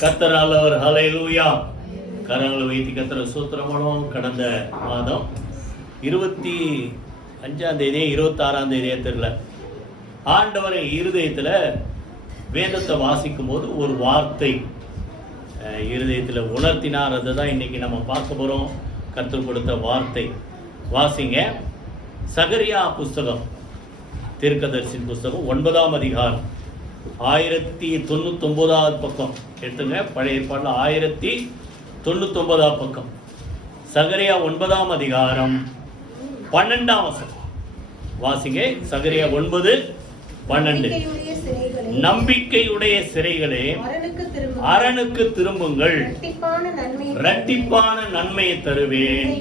கர்த்தர் நல்லவர். ஹல்லேலூயா. கரங்களை வைத்து கர்த்தரை ஸ்தோத்திரம் பண்ணுவோம். கடந்த மாதம் 25ஆம் தேதி 26ஆம் தேதியே தெரியல, ஆண்டவரை இருதயத்தில் வேதத்தை வாசிக்கும் போது ஒரு வார்த்தை இருதயத்தில் உணர்த்தினார். அதை தான் இன்னைக்கு நம்ம பார்க்க போகிறோம். கர்த்தர் கொடுத்த வார்த்தை வாசிங்க. சகரியா புஸ்தகம், தீர்க்கதரிசியின் புஸ்தகம் 9ஆம் அதிகாரம் 1099 பக்கம் எடுத்துங்க. பழைய ஏற்பாட்டில் 1099 பக்கம். சகரியா 9ஆம் அதிகாரம் 12ஆம் வசனம் வாசிங்க. சகரியா 9:12. நம்பிக்கையுடைய சிறைகளே அரணுக்கு திரும்புங்கள், இரட்டிப்பான நன்மையை தருவேன்,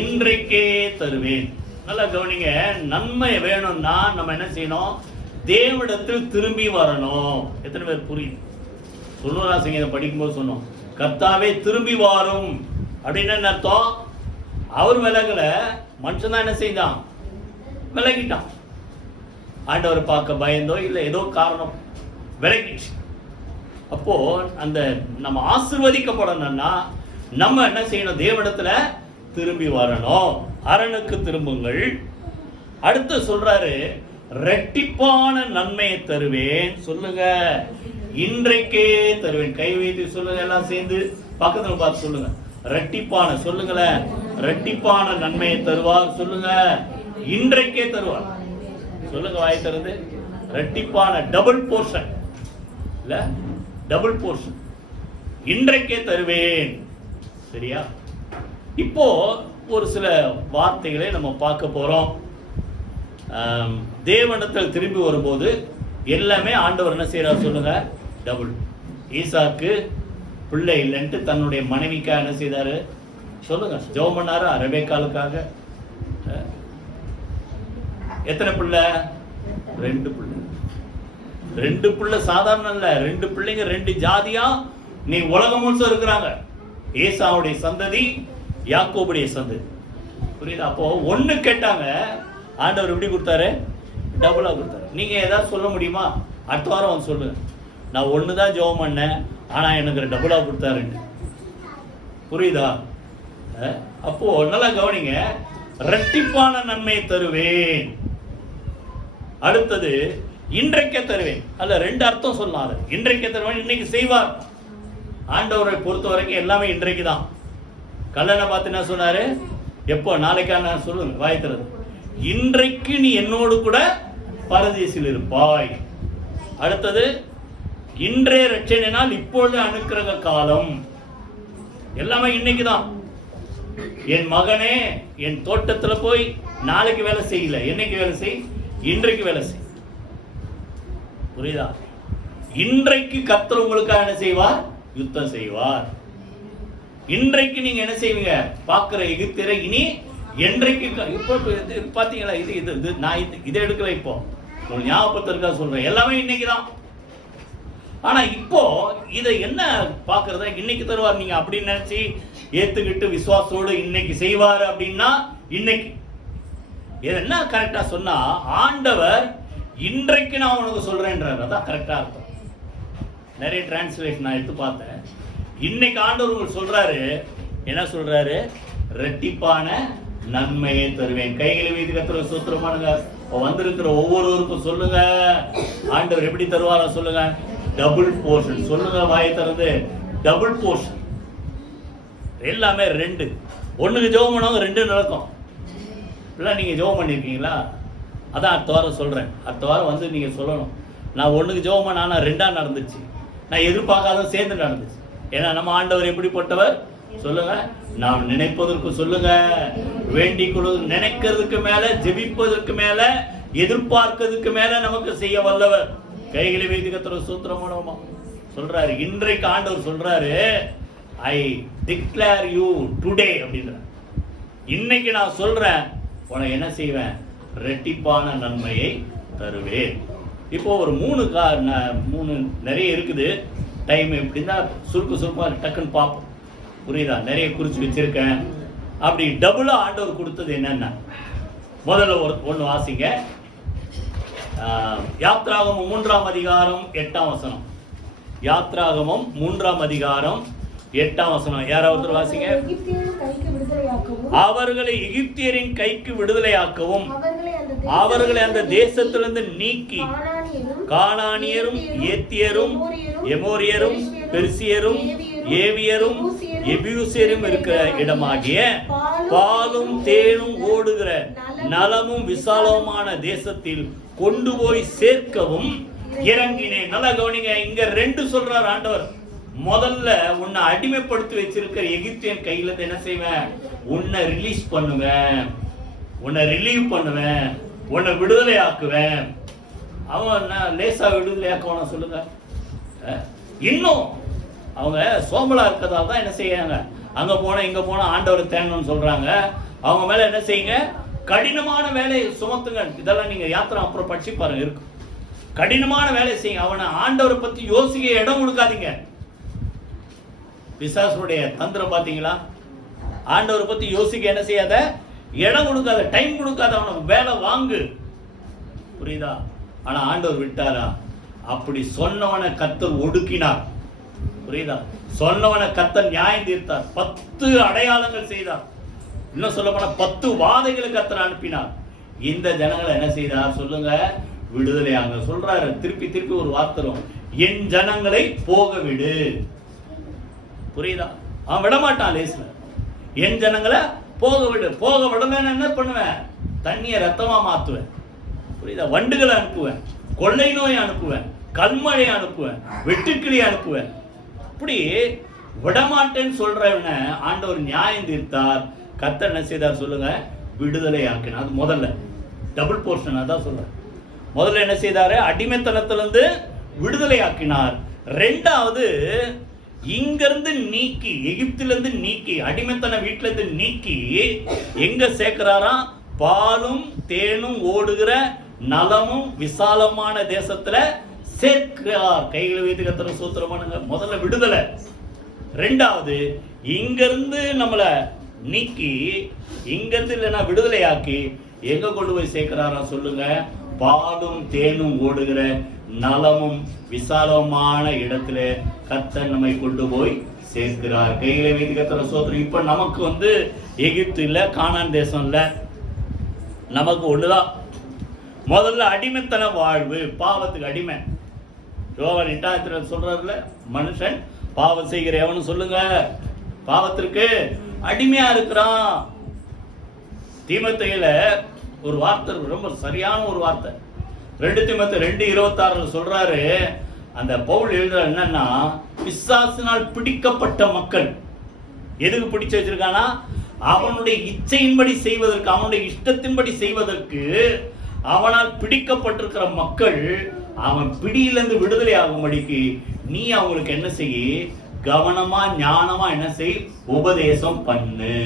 இன்றைக்கே தருவேன். நல்லா கவனிங்க. நன்மை வேணும்னா நம்ம என்ன செய்யணும்? தேவனிடத்தில் திரும்பி வரணும். எத்தனை பேர் புரியுது? 90ஆம் சங்கீதம் படிக்கும்போது சொன்னோம், கர்த்தாவே திரும்பி வாரும் அப்படின்னு அர்த்தம். அவர் விலகல, மனுஷன் தான் என்ன செய்தான்? விலகிட்டான். ஆண்டவர் பார்க்க பயந்தோ இல்லை ஏதோ காரணம் விலகிடுச்சு. அப்போ அந்த நம்ம ஆசீர்வதிக்கப்படணும்னா நம்ம என்ன செய்யணும்? தேவனிடத்துல திரும்பி வரணும். அரணுக்கு திரும்புங்கள். அடுத்து சொல்றாரு, இரட்டிப்பான நன்மையை தருவேன். சொல்லுங்க, இன்றைக்கே தருவேன். கை வைத்து சொல்லுங்க, எல்லாம் சேர்ந்து பக்கத்துல பார்த்து சொல்லுங்க. இரட்டிப்பான சொல்லுங்களேன். இரட்டிப்பான நன்மையை தருவார். சொல்லுங்க, இன்றைக்கே தருவார். சொல்லுங்க வாய் திறந்து. இரட்டிப்பான டபுள் போர்ஷன் இல்ல, டபுள் போர்ஷன் இன்றைக்கே தருவேன். சரியா? இப்போ ஒரு சில வார்த்தைகளை நம்ம பார்க்க போறோம். தேவனிடத்தில் திரும்பி வரும்போது எல்லாமே ஆண்டவர் என்ன செய்யறார்? சொல்லுங்க, டபுள். ஈசாக்கு பிள்ளை இல்லைன்ட்டு தன்னுடைய மனைவிக்காக என்ன செய்தாரு? சொல்லுங்க, ஜெபம் பண்ணாரு. ரெபெக்காளுக்காக எத்தனை பிள்ளை? 2 பிள்ளை. 2 பிள்ளை சாதாரண இல்ல, 2 பிள்ளைங்க, 2 ஜாதியா நீ உலகம் முழுசும் இருக்கிறாங்க. ஏசாவுடைய சந்ததி, யாக்கோபுடைய சந்ததி. புரியுதா? அப்போ ஒண்ணு கேட்டாங்க, ஆண்டவர் எப்படி கொடுத்தாரு? டபுளா கொடுத்தாரு. நீங்க ஏதாவது சொல்ல முடியுமா? அடுத்த வாரம் வந்து சொல்லுங்க, நான் ஒண்ணுதான் ஜெபம் பண்ணேன், ஆனா எனக்கு டபுளா கொடுத்தாருன்னு. புரியுதா? அப்போ நல்லா கவனிங்க. இரட்டிப்பான நன்மை தருவேன். அடுத்தது இன்றைக்கே தருவேன். அல்ல, 2 அர்த்தம் சொல்லலாம். இன்றைக்கே தருவேன், இன்னைக்கு செய்வார். ஆண்டவரை பொறுத்த வரைக்கும் எல்லாமே இன்றைக்கு தான். கல்லனை பார்த்து என்ன சொன்னாரு? எப்போ? நாளைக்கான சொல்லுங்க, வாய் தருது. இன்றைக்கு நீ என்னோடு கூட பரதேசில் இருப்பாய். அடுத்தது, இன்றைய ரட்சணை நாள், இப்பொழுது அனுக்கிரக காலம். எல்லாமே இன்னைக்கு தான். என் மகனே, என் தோட்டத்துல போய் நாளைக்கு வேலை செய்யல, என்னைக்கு வேலை செய்? இன்றைக்கு வேலை செய். புரியுதா? இன்றைக்கு கர்த்தர் உங்களுக்காக என்ன செய்வார்? யுத்தம் செய்வார். இன்றைக்கு நீங்க என்ன செய்வீங்க? பார்க்கிற எகிப்தியரை இனி என்றைக்கு. இப்போ பாத்தீங்களா? இது நான் இதை எடுக்கல. இப்போ ஒரு ஞாபகத்திற்காக சொல்றேன், எல்லாமே இன்னைக்கு தான். ஆனா இப்போ இதை என்ன பாக்குறதா? இன்னைக்கு தருவார் நீங்க அப்படின்னு நினைச்சு ஏத்துக்கிட்டு விசுவாசோடு இன்னைக்கு செய்வார் அப்படின்னா இன்னைக்கு என்ன கரெக்டா சொன்னா, ஆண்டவர் இன்றைக்கு நான் உனக்கு சொல்றேன்றார். அதான் கரெக்டா அர்த்தம். நிறைய டிரான்ஸ்லேஷன் நான் எடுத்து பார்த்தேன். இன்னைக்கு ஆண்டவர் உங்களுக்கு சொல்றாரு. என்ன சொல்றாரு? இரட்டிப்பான நன்மையை தருவேன். கைகளை வைத்து கர்த்தருக்கு ஸ்தோத்திரம் பண்ணுங்க. வந்திருக்கிற ஒவ்வொருவருக்கும் சொல்லுங்க, ஆண்டவர் எப்படி தருவாரா? சொல்லுங்க, டபுள் போர்ஷன். சொல்லுங்க வாயை திறந்து, டபுள் போர்ஷன். எல்லாமே 2. ஒண்ணுக்கு ஜெபம் பண்ணுவாங்க, 2 நடக்கும். இல்லை, நீங்க ஜெபம் பண்ணிருக்கீங்களா? அதான் அடுத்த வாரம் சொல்றேன். அடுத்த வாரம் வந்து நீங்க சொல்லணும், நான் 1க்கு ஜெபம் பண்ண, ஆனா 2ஆ நடந்துச்சு. நான் எதிர்பார்க்காத சேர்ந்து நடந்துச்சு. ஏன்னா நம்ம ஆண்டவர் எப்படிப்பட்டவர்? சொல்லுங்க, நாம் நினைப்பதற்கு, சொல்லுங்க, வேண்டிக் கொடு, நினைக்கிறதுக்கு மேல, ஜெபிப்பதற்கு மேல, எதிர்பார்க்கிறதுக்கு மேல நமக்கு செய்ய வல்லவர். கைகளை வைத்து கர்த்தருக்கு ஸ்தோத்திரம் பண்ணுவோமா? சொல்றாரு, இன்றைக்கு ஆண்டவர் சொல்றாரு, ஐ டிக்ளேர் யூ டுடே அப்படின்ற. இன்னைக்கு நான் சொல்றேன், உனக்கு என்ன செய்வேன்? இரட்டிப்பான நன்மையை தருவேன். இப்போ ஒரு 3 நிறைய இருக்குது. டைம் எப்படின்னா சுருக்கமா டக்குன்னு பார்ப்போம். புரியுதா? நிறைய குறிச்சு வச்சிருக்கேன். அப்படி டபுளா ஆண்டவர் கொடுத்தது என்னன்னா, முதல்ல ஒன்று வாசிங்க. யாத்ராகமம் 3ஆம் அதிகாரம் 8ஆம் வசனம். யாத்ராகமம் 3ஆம் அதிகாரம் 8ஆம் வசனம். யாராவது வாசிங்க. அவர்களை எகிப்தியரின் கைக்கு விடுதலையாக்கவும் அவர்களை அந்த தேசத்திலிருந்து நீக்கி கானானியரும் ஏத்தியரும் எமோரியரும் பெர்சியரும் ஏவியரும் எபியூசியரும் இருக்கிற இடமாகிய பாலும் தேனும் ஓடுகிற நலமும் விசாலமான தேசத்தில் கொண்டு போய் சேர்க்கவும் இறங்கினேன். நல்லா கவனிங்க, இங்க 2 சொல்றார் ஆண்டவர். முதல்ல உன்னை அடிமைப்படுத்தி வச்சிருக்கிற எகிப்தியன் கையில என்ன செய்வேன்? உன்னை ரிலீஸ் பண்ணுவேன், உன்னை ரிலீவ் பண்ணுவேன், உன்னை விடுதலை ஆக்குவேன். அவன் லேசா விடுதலை ஆக்குவான சொல்லுங்க. இன்னும் அவங்க சோம்பலா இருக்கிறதால தான் என்ன செய்யாங்க, அங்க போனா இங்க போனா ஆண்டவர் தேங்கன்னு சொல்றாங்க. அவங்க மேல என்ன செய்யுங்க? கடினமான வேலையை சுமத்துங்க. இதெல்லாம் நீங்க யாத்திரை அப்புறம் படிச்சு பாருங்க, இருக்கு. கடினமான வேலை செய்யுங்க. அவனை ஆண்டவரை பத்தி யோசிக்க இடம் கொடுக்காதீங்க. பிசாசுடைய தந்திரம் பாத்தீங்களா? ஆண்டவரை பத்தி யோசிக்க என்ன செய்யாத, இடம் கொடுக்காத, டைம் கொடுக்காத, அவனுக்கு வேலை வாங்கு. புரியுதா? ஆனா ஆண்டவர் விட்டாரா? அப்படி சொன்னவனை கர்த்தர் ஒடுக்கினார். புரியுதா? சொன்னவனை கர்த்தர் நியாயம் தீர்த்தார். 10 அடையாளங்கள் செய்தார். இன்னும் சொல்ல போனா 10 வாதைகளை கர்த்தர் அனுப்பினார். இந்த ஜனங்களை என்ன செய்தார் சொல்லுங்க? விடுதலையாங்க. சொல்றாரு திருப்பி திருப்பி ஒரு வார்த்தை, என் ஜனங்களை போக விடு. புரியுதா? அவன் விடமாட்டான் லேஸ்ல. என் ஜனங்களை போக விடு. போக விடலன்னு என்ன பண்ணுவேன்? தண்ணியை ரத்தமா மாத்துவேன். புரியுதா? வண்டுகளை அனுப்புவேன், கொள்ளை நோயை அனுப்புவேன், கல்மழை அனுப்புவேன், வெட்டுக்கிளி அனுப்புவேன். இப்படி விடமாட்டேன்னு சொல்றவன ஆண்டவர் நியாயம் தீர்த்தார். கர்த்தர் என்ன செய்தார் சொல்லுங்க? விடுதலை ஆக்கினார். அது முதல்ல டபுள் போர்ஷன். அதான் சொல்ற. முதல்ல என்ன செய்தாரு? அடிமைத்தனத்திலிருந்து விடுதலை ஆக்கினார். 2வது இங்கிருந்து நீக்கி, எகிப்திலிருந்து நீக்கி, அடிமைத்தன வீட்டுல இருந்து நீக்கி எங்க சேர்க்கிறாராம்? பாலும் தேனும் ஓடுகிற நலமும் விசாலமான தேசத்துல சேர்க்கிறார். கைகளை வைத்து கர்த்தரை ஸ்தோத்திரம் பண்ணுங்க. முதல்ல விடுதலை. 2வது இங்கிருந்து நம்மளை நீக்கி, இங்கிருந்து இல்லைன்னா விடுதலையாக்கி எங்க கொண்டு போய் சேர்க்கிறாரா சொல்லுங்க? பாலும் தேனும் ஓடுகிற நலமும் விசாலமான இடத்துல கர்த்தர் நம்மை கொண்டு போய் சேர்க்கிறார். கைகளை வைத்து கர்த்தரை ஸ்தோத்திரம். இப்ப நமக்கு எகிப்து இல்ல, கானான் தேசம் இல்ல, நமக்கு ஒண்ணுதான். முதல்ல அடிமைத்தன வாழ்வு, பாவத்துக்கு அடிமை. யோவான் 8 சொல்றாருல, மனுஷன் பாவம் செய்கிற எவனு சொல்லுங்க பாவத்திற்கு அடிமையா இருக்கிறான். தீமோத்தேயுல ஒரு வார்த்தை, ரொம்ப சரியான ஒரு வார்த்தை. 2 தீமோத்தேயு 2:26 சொல்றாரு. அந்த பவுல் எழுதுற என்னன்னா, பிசாசினால் பிடிக்கப்பட்ட மக்கள். எதுக்கு பிடிச்சு வச்சிருக்கானா? அவனுடைய இச்சையின்படி செய்வதற்கு, அவனுடைய இஷ்டத்தின்படி செய்வதற்கு அவனால் பிடிக்கப்பட்டிருக்கிற மக்கள், அவன் பிடியிலிருந்து விடுதலை ஆகும்படிக்கு நீ அவங்களுக்கு என்ன செய்ய? கவனமா ஞானமா என்ன செய்? உபதேசம் பண்ணு.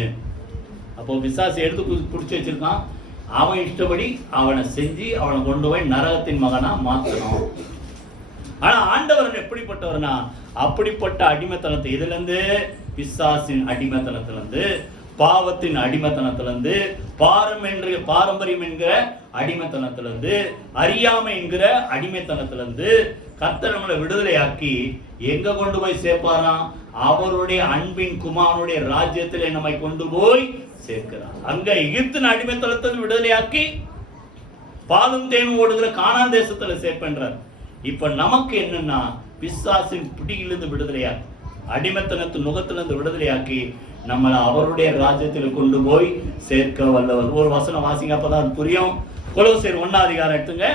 அப்போ பிசாசு எடுத்து பிடிச்சு வச்சிருக்கான். அவன் இஷ்டப்படி அவனை செஞ்சு அவனை கொண்டு போய் நரகத்தின் மகனா மாற்றணும். ஆனா ஆண்டவர் எப்படிப்பட்டவர்னா, அப்படிப்பட்ட அடிமைத்தனத்தை, இதுல இருந்து பிசாசின் அடிமைத்தனத்திலிருந்து, பாவத்தின் அடிமைத்தனத்திலிருந்து, பாரம்பரியம் என்கிற அடிமைத்தனத்திலிருந்து, அறியாமை என்கிற அடிமைத்தனத்திலிருந்து கர்த்தர் நம்மளை விடுதலையாக்கி எங்க கொண்டு போய் சேர்ப்பாராம்? அவருடைய அன்பின் குமாரனுடைய ராஜ்யத்திலே நம்மை கொண்டு போய் சேர்க்கிறார். அங்க எகிப்தின் அடிமைத்தனத்தில் விடுதலையாக்கி பாலும் தேனும் ஓடுகிற கானான் தேசத்துல சேர்ப்பென்றார். இப்ப நமக்கு என்னன்னா, பிசாசின் பிடியிலிருந்து விடுதலையாக்கி, அடிமைத்தனத்து நுகத்திலிருந்து விடுதலையாக்கி நம்மளை அவருடைய ராஜ்யத்தில் கொண்டு போய் சேர்க்க வல்லவர். ஒரு வசனம் வாசிங்க, அப்பதான் புரியும். கொலோசியர் 1ஆம் அதிகாரம் எடுத்துங்க.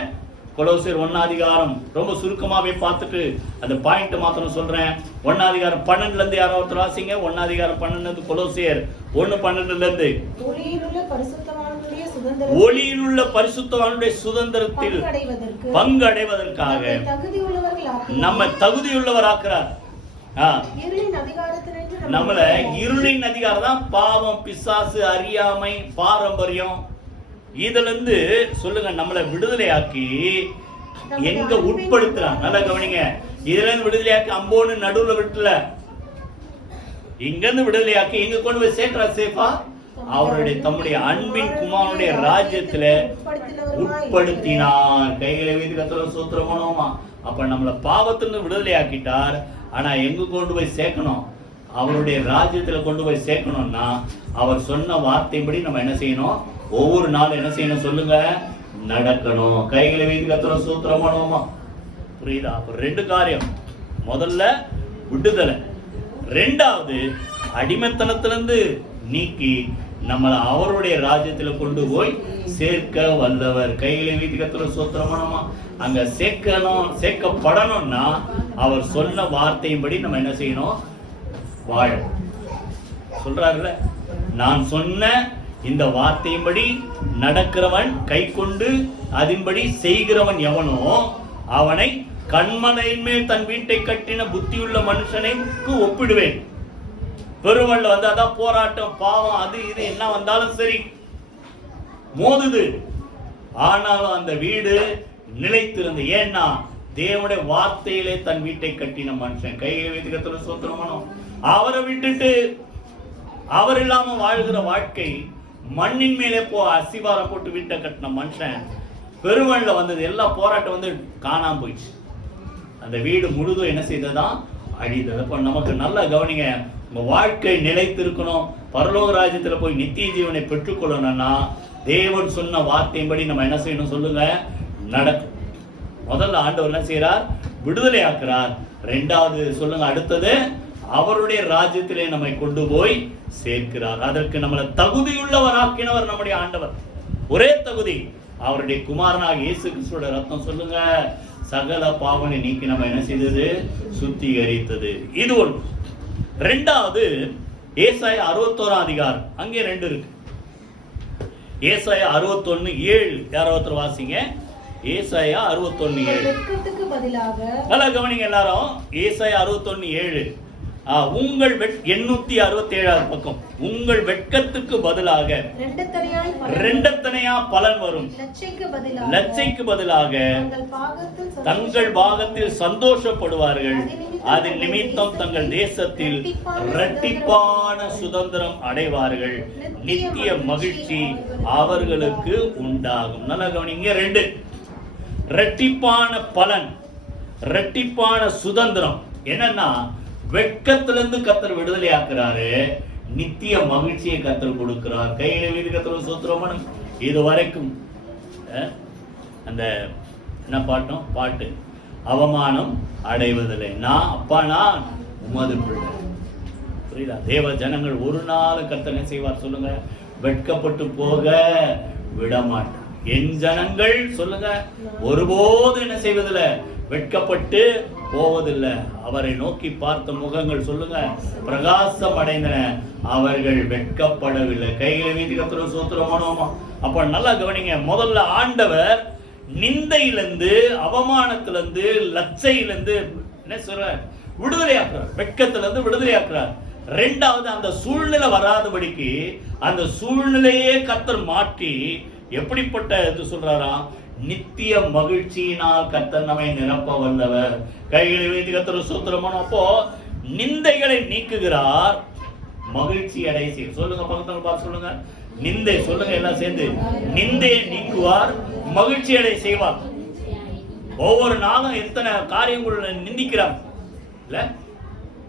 கொலோசியர் 1ஆம் அதிகாரம் ரொம்ப சுருக்கமாவே பார்த்துட்டு அந்த பாயிண்ட் மாத்திரம் சொல்றேன். 1ஆம் அதிகாரம் 12ல இருந்து யாராவது வாசிங்க. 1ஆம் அதிகாரம் 12ல இருந்து, கொலோசியர் 1:12ல இருந்து. ஒளியிலுள்ள பரிசுத்தவானுடைய சுதந்திரத்தில் பங்கடைவதற்காக நம்ம தகுதியுள்ளவராக்குறார். நம்மள இருளின் அதிகாரம் தான் பாவம், பிசாசு, அறியாமை, பாரம்பரியம், இதுல இருந்து சொல்லுங்க நம்மளை விடுதலையாக்கி எங்க உட்படுத்துறான். நல்லா கவனிங்க. இதுல இருந்து விடுதலையாக்கி அம்போன்னு நடுவுல விட்டுல, இங்க இருந்து விடுதலையாக்கி எங்க கொண்டு போய் சேர்க்கிறா? சேஃபா அவருடைய தம்முடைய அன்பின் குமாரனுடைய ராஜ்யத்துல உட்படுத்தினார். கைகளை வைத்து கர்த்தரை ஸ்தோத்திரம் பண்ணுவோமா? அப்ப நம்மளை பாவத்திலிருந்து விடுதலை ஆக்கிட்டார். ஆனா எங்க கொண்டு போய் சேர்க்கணும்? அவருடைய ராஜ்யத்துல கொண்டு போய் சேர்க்கணும்னா அவர் சொன்ன வார்த்தைப்படி நம்ம என்ன செய்யணும்? ஒவ்வொரு நாளும் என்ன செய்யணும் சொல்லுங்க? நடக்கணும். கைகளை வைத்து கர்த்தரை ஸ்தோத்திரம் பண்ணுவோமா? புரியுதா? அப்ப 2 காரியம். முதல்ல விடுதலை, 2வது அடிமைத்தனத்திலிருந்து நீக்கி நம்மளை அவருடைய ராஜ்யத்துல கொண்டு போய் சேர்க்க வல்லவர். கைகளை வைத்து கர்த்தரை ஸ்தோத்திரம் பண்ணுவோமா? அங்க சேர்க்கப்படணும்னா அவர் சொன்ன வார்த்தையின்படி நம்ம என்ன செய்யணும்? வாழ சொல்றாருல, நான் சொன்ன இந்த வார்த்தையின்படி நடக்கிறவன் கை கொண்டு அதன்படி செய்கிறவன் எவனோ அவனை கண்மலையின் மேல் தன் வீட்டை கட்டின புத்தியுள்ள மனுஷனுக்கு ஒப்பிடுவேன். பெருவெள்ளம் வந்து அதான் போராட்டம், பாவம், அது இது என்ன வந்தாலும் சரி மோதுது. ஆனாலும் அந்த வீடு நிலைத்திருந்த. ஏன்னா தேவனுடைய வார்த்தையிலே தன் வீட்டை கட்டின மனுஷன். கையை வைத்து கர்த்தரை ஸ்தோத்திரம் பண்ணுவோம். அவரை விட்டுட்டு அவர் இல்லாம வாழ்கிற வாழ்க்கை, மண்ணின் மேலே அசிவாரம் போட்டு வீட்டை கட்டின மனுஷன் பெருவெள்ளம் வந்தது, எல்லா போராட்டம் வந்து காணாம போயிடுச்சு. அந்த வீடு முழுதும் என்ன செய்ததான்? அழிந்தது. அப்ப நமக்கு நல்லா கவனிங்க, உங்க வாழ்க்கை நிலைத்திருக்கணும், பரலோக ராஜ்யத்துல போய் நித்திய ஜீவனை பெற்றுக்கொள்ளணும்னா தேவன் சொன்ன வார்த்தையின்படி நம்ம என்ன செய்யணும் சொல்லுங்க? நடக்கும். முதல்ல ஆண்டவர் என்ன செய்யறார்? விடுதலை ஆக்குறார். 2வது சொல்லுங்க, அடுத்தது அவருடைய ராஜ்யத்திலே நம்மை கொண்டு போய் சேர்க்கிறார். அதற்கு நம்மளை தகுதியுள்ளவராக்கினவர் நம்முடைய ஆண்டவர். ஒரே தகுதி, அவருடைய குமாரனாக இயேசு கிறிஸ்துவோட ரத்தம் சொல்லுங்க சகல பாவனை நீக்கி நம்ம என்ன செய்தது? சுத்திகரித்தது. இது ஒன்று. 2வது ஏசாயா 61 அதிகாரம், அங்கே 2 இருக்கு. ஏசாயா 61:7 யாராவது வாசிங்க. ஏசாயா 61:7. நல்லா கவனிங்க எல்லாரும். ஏசாயா 61:7. உங்கள் 867 பக்கம். உங்கள் வெட்கத்துக்கு பதிலாக 2 தனையா பலன் வரும். லட்சைக்கு பதிலாக தங்கள் பாகத்தில் சந்தோஷப்படுவார்கள். அதன் நிமித்தம் தங்கள் தேசத்தில் இரட்டிப்பான சுதந்திரம் அடைவார்கள். நித்திய மகிழ்ச்சி அவர்களுக்கு உண்டாகும். நல்லா கவனிங்க. 2 இரட்டிப்பான பலன், இரட்டிப்பான சுதந்திரம். என்னன்னா வெட்கத்திலிருந்து கர்த்தர் விடுதலை ஆக்குறாரு, நித்திய மகிழ்ச்சியை கர்த்தர் கொடுக்கிறார். கையில வீடு கர்த்தர் சூத்திரமான இது வரைக்கும் அந்த என்ன பாட்டு, அவமானம் அடைவதில்லை, நான் அப்பா நான் உமது பிள்ளை. புரியுதா? தேவ ஜனங்கள் ஒரு நாள் கர்த்தர் என்ன செய்வார் சொல்லுங்க? வெட்கப்பட்டு போக விட மாட்டார். என் ஜனங்கள் சொல்லுங்க ஒருபோது என்ன செய்வதில்லை? வெட்கப்பட்டு போவதில்லை. அவரை நோக்கி பார்த்த முகங்கள் சொல்லுங்க பிரகாசம் அடைந்தன, அவர்கள் வெட்கப்படவில்லை. கைகளை வீதி கர்த்தரை ஸ்தோத்திரம் பண்ணுவோமா? அப்ப நல்லா கவனிங்க. முதல்ல ஆண்டவர் நிந்தையிலிருந்து, அவமானத்திலிருந்து, லட்சையிலிருந்து என்ன சொல்ற? விடுதலை ஆக்குறார். வெட்கத்திலிருந்து விடுதலை ஆக்குறார். 2வது அந்த சூழ்நிலை வராதபடிக்கு அந்த சூழ்நிலையே கர்த்தர் மாற்றி எப்படிப்பட்ட இது சொல்றாரா? நித்திய மகிழ்ச்சியினால் கர்த்தர் நம்மை நிரப்ப வல்லவர். கைகளை வைத்து கர்த்தர் ஸ்தோத்திரம். அப்போ நிந்தைகளை நீக்குகிறார், மகிழ்ச்சி அடைய செய்யும். சொல்லுங்க பக்கத்துல பார்த்து சொல்லுங்க. நிந்தை சொல்லுங்க எல்லாம் சேர்ந்து. நிந்தையை நீக்குவார், மகிழ்ச்சி அடைய செய்வார். ஒவ்வொரு நாளும் எத்தனை காரியங்கள் நிந்திக்கிறாங்க இல்ல?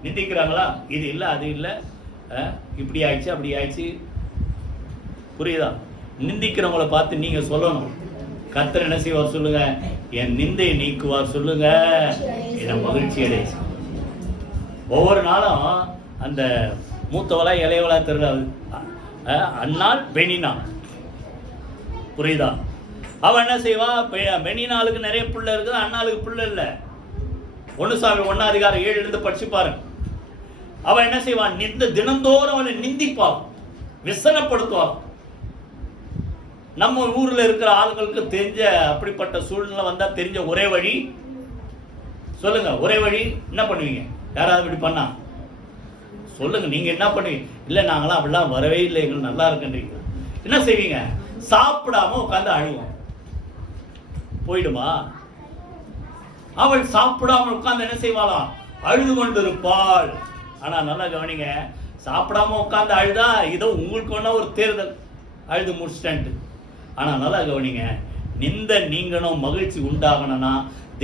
நிந்திக்கிறாங்களா? இது இல்ல அது இல்ல, இப்படி ஆயிடுச்சு அப்படி ஆயிடுச்சு. புரியுதா? நிந்திக்கிறவங்களை பார்த்து நீங்க சொல்லணும், கர்த்தர் என்ன செய்வார் சொல்லுங்க? என் நிந்தையை நீக்குவார் சொல்லுங்க, என்ன மகிழ்ச்சி அடைய. ஒவ்வொரு நாளும் அந்த மூத்தவளா இளையவளா தெரியல, அன்னாள் பெனினாள். புரியுதா? அவன் என்ன செய்வா? பெனினாளுக்கு நிறைய பிள்ளை இருக்குது, அண்ணாளுக்கு பிள்ளை இல்லை. 1 Samuel 1:7 படிச்சு பாருங்க. அவன் என்ன செய்வான்? தினந்தோறும் அவனை நிந்திப்பான், விசனப்படுத்துவான். நம்ம ஊர்ல இருக்கிற ஆளுங்களுக்கு தெரிஞ்ச அப்படிப்பட்ட சூழ்நிலை வந்தா தெரிஞ்ச ஒரே வழி சொல்லுங்க. ஒரே வழி என்ன பண்ணுவீங்க? யாராவது இப்படி பண்ணா சொல்லுங்க, நீங்க என்ன பண்ணுவீங்க? இல்ல நாங்களாம் அப்படிலாம் வரவே இல்லை, எங்களுக்கு நல்லா இருக்குன்றீங்க. என்ன செய்வீங்க? சாப்பிடாம உட்காந்து அழுவோம். போயிடுமா? அவள் சாப்பிடாம உட்கார்ந்து என்ன செய்வாளாம்? அழுது கொண்டு இருப்பாள். ஆனா நல்லா கவனிங்க, சாப்பிடாம உட்கார்ந்து அழுதா இதோ உங்களுக்கு ஒண்ணா ஒரு தேர்தல், அழுது முடிச்சிட்டேன்ட்டு. ஆனா நல்லா கவனிங்க, நீங்கணும் மகிழ்ச்சி உண்டாகணும்னா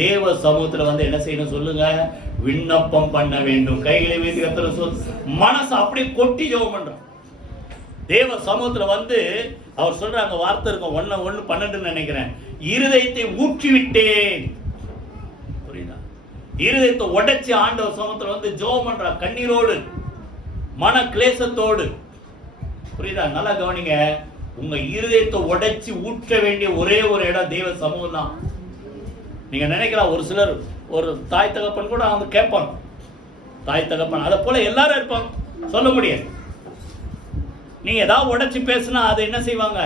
தேவ சமூகத்துல வந்து என்ன செய்யணும் சொல்லுங்க, விண்ணப்பம் பண்ண வேண்டும். கைகளை வைத்து கர்த்தர் சொல், மனசு அப்படியே கொட்டி ஜெபம் பண்றோம். தேவ சமூகத்துல வந்து அவர் சொல்றாங்க, வார்த்தை இருக்கும் 1:12 நினைக்கிறேன், இருதயத்தை ஊற்றி விட்டேன். புரியுதா? இருதயத்தை உடைச்சு ஆண்டவர் சமூகத்துல வந்து ஜெபம் பண்ற, கண்ணீரோடு மன கிளேசத்தோடு. புரியுதா? நல்லா கவனிங்க, உங்க இருதயத்தை உடைச்சு ஊற்ற வேண்டிய ஒரே ஒரு இடம் தேவ சமூகம் தான். நீங்க நினைக்கலாம், ஒரு சிலர் ஒரு தாய் தகப்பன் கூட அவங்க கேட்பாங்க, தாய் தகப்பன் அதை போல எல்லாரும் இருப்பாங்க, சொல்ல முடியாது. நீங்க ஏதாவது உடைச்சு பேசுனா அதை என்ன செய்வாங்க,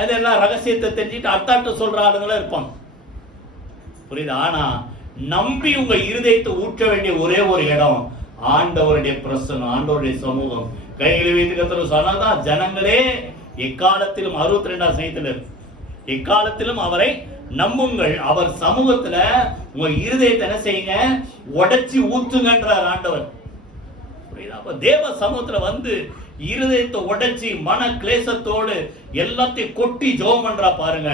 அதெல்லாம் ரகசியத்தை தெரிஞ்சுட்டு அத்தாட்ட சொல்ற ஆளுங்களும் இருப்பாங்க. புரியுதா? ஆனா நம்பி உங்க இருதயத்தை ஊற்ற வேண்டிய ஒரே ஒரு இடம் ஆண்டவருடைய பிரசன்னம், ஆண்டவருடைய சமூகம். கைகளை வைத்து கர்த்தர் சொன்னாதான் ஜனங்களே எக்காலத்திலும் 62ஆம் சங்கீதத்துல எக்காலத்திலும் அவரை நம்புங்கள், அவர் சமூகத்துல உங்க இருதயத்தை என்ன செய்யுங்க, உடைச்சி ஊத்துங்கன்றார் ஆண்டவர். புரியுதா? அப்ப தேவ சமூகத்துல வந்து இருதயத்தை உடைச்சி மன கிளேசத்தோடு எல்லாத்தையும் கொட்டி ஜெபம் பண்றா பாருங்க.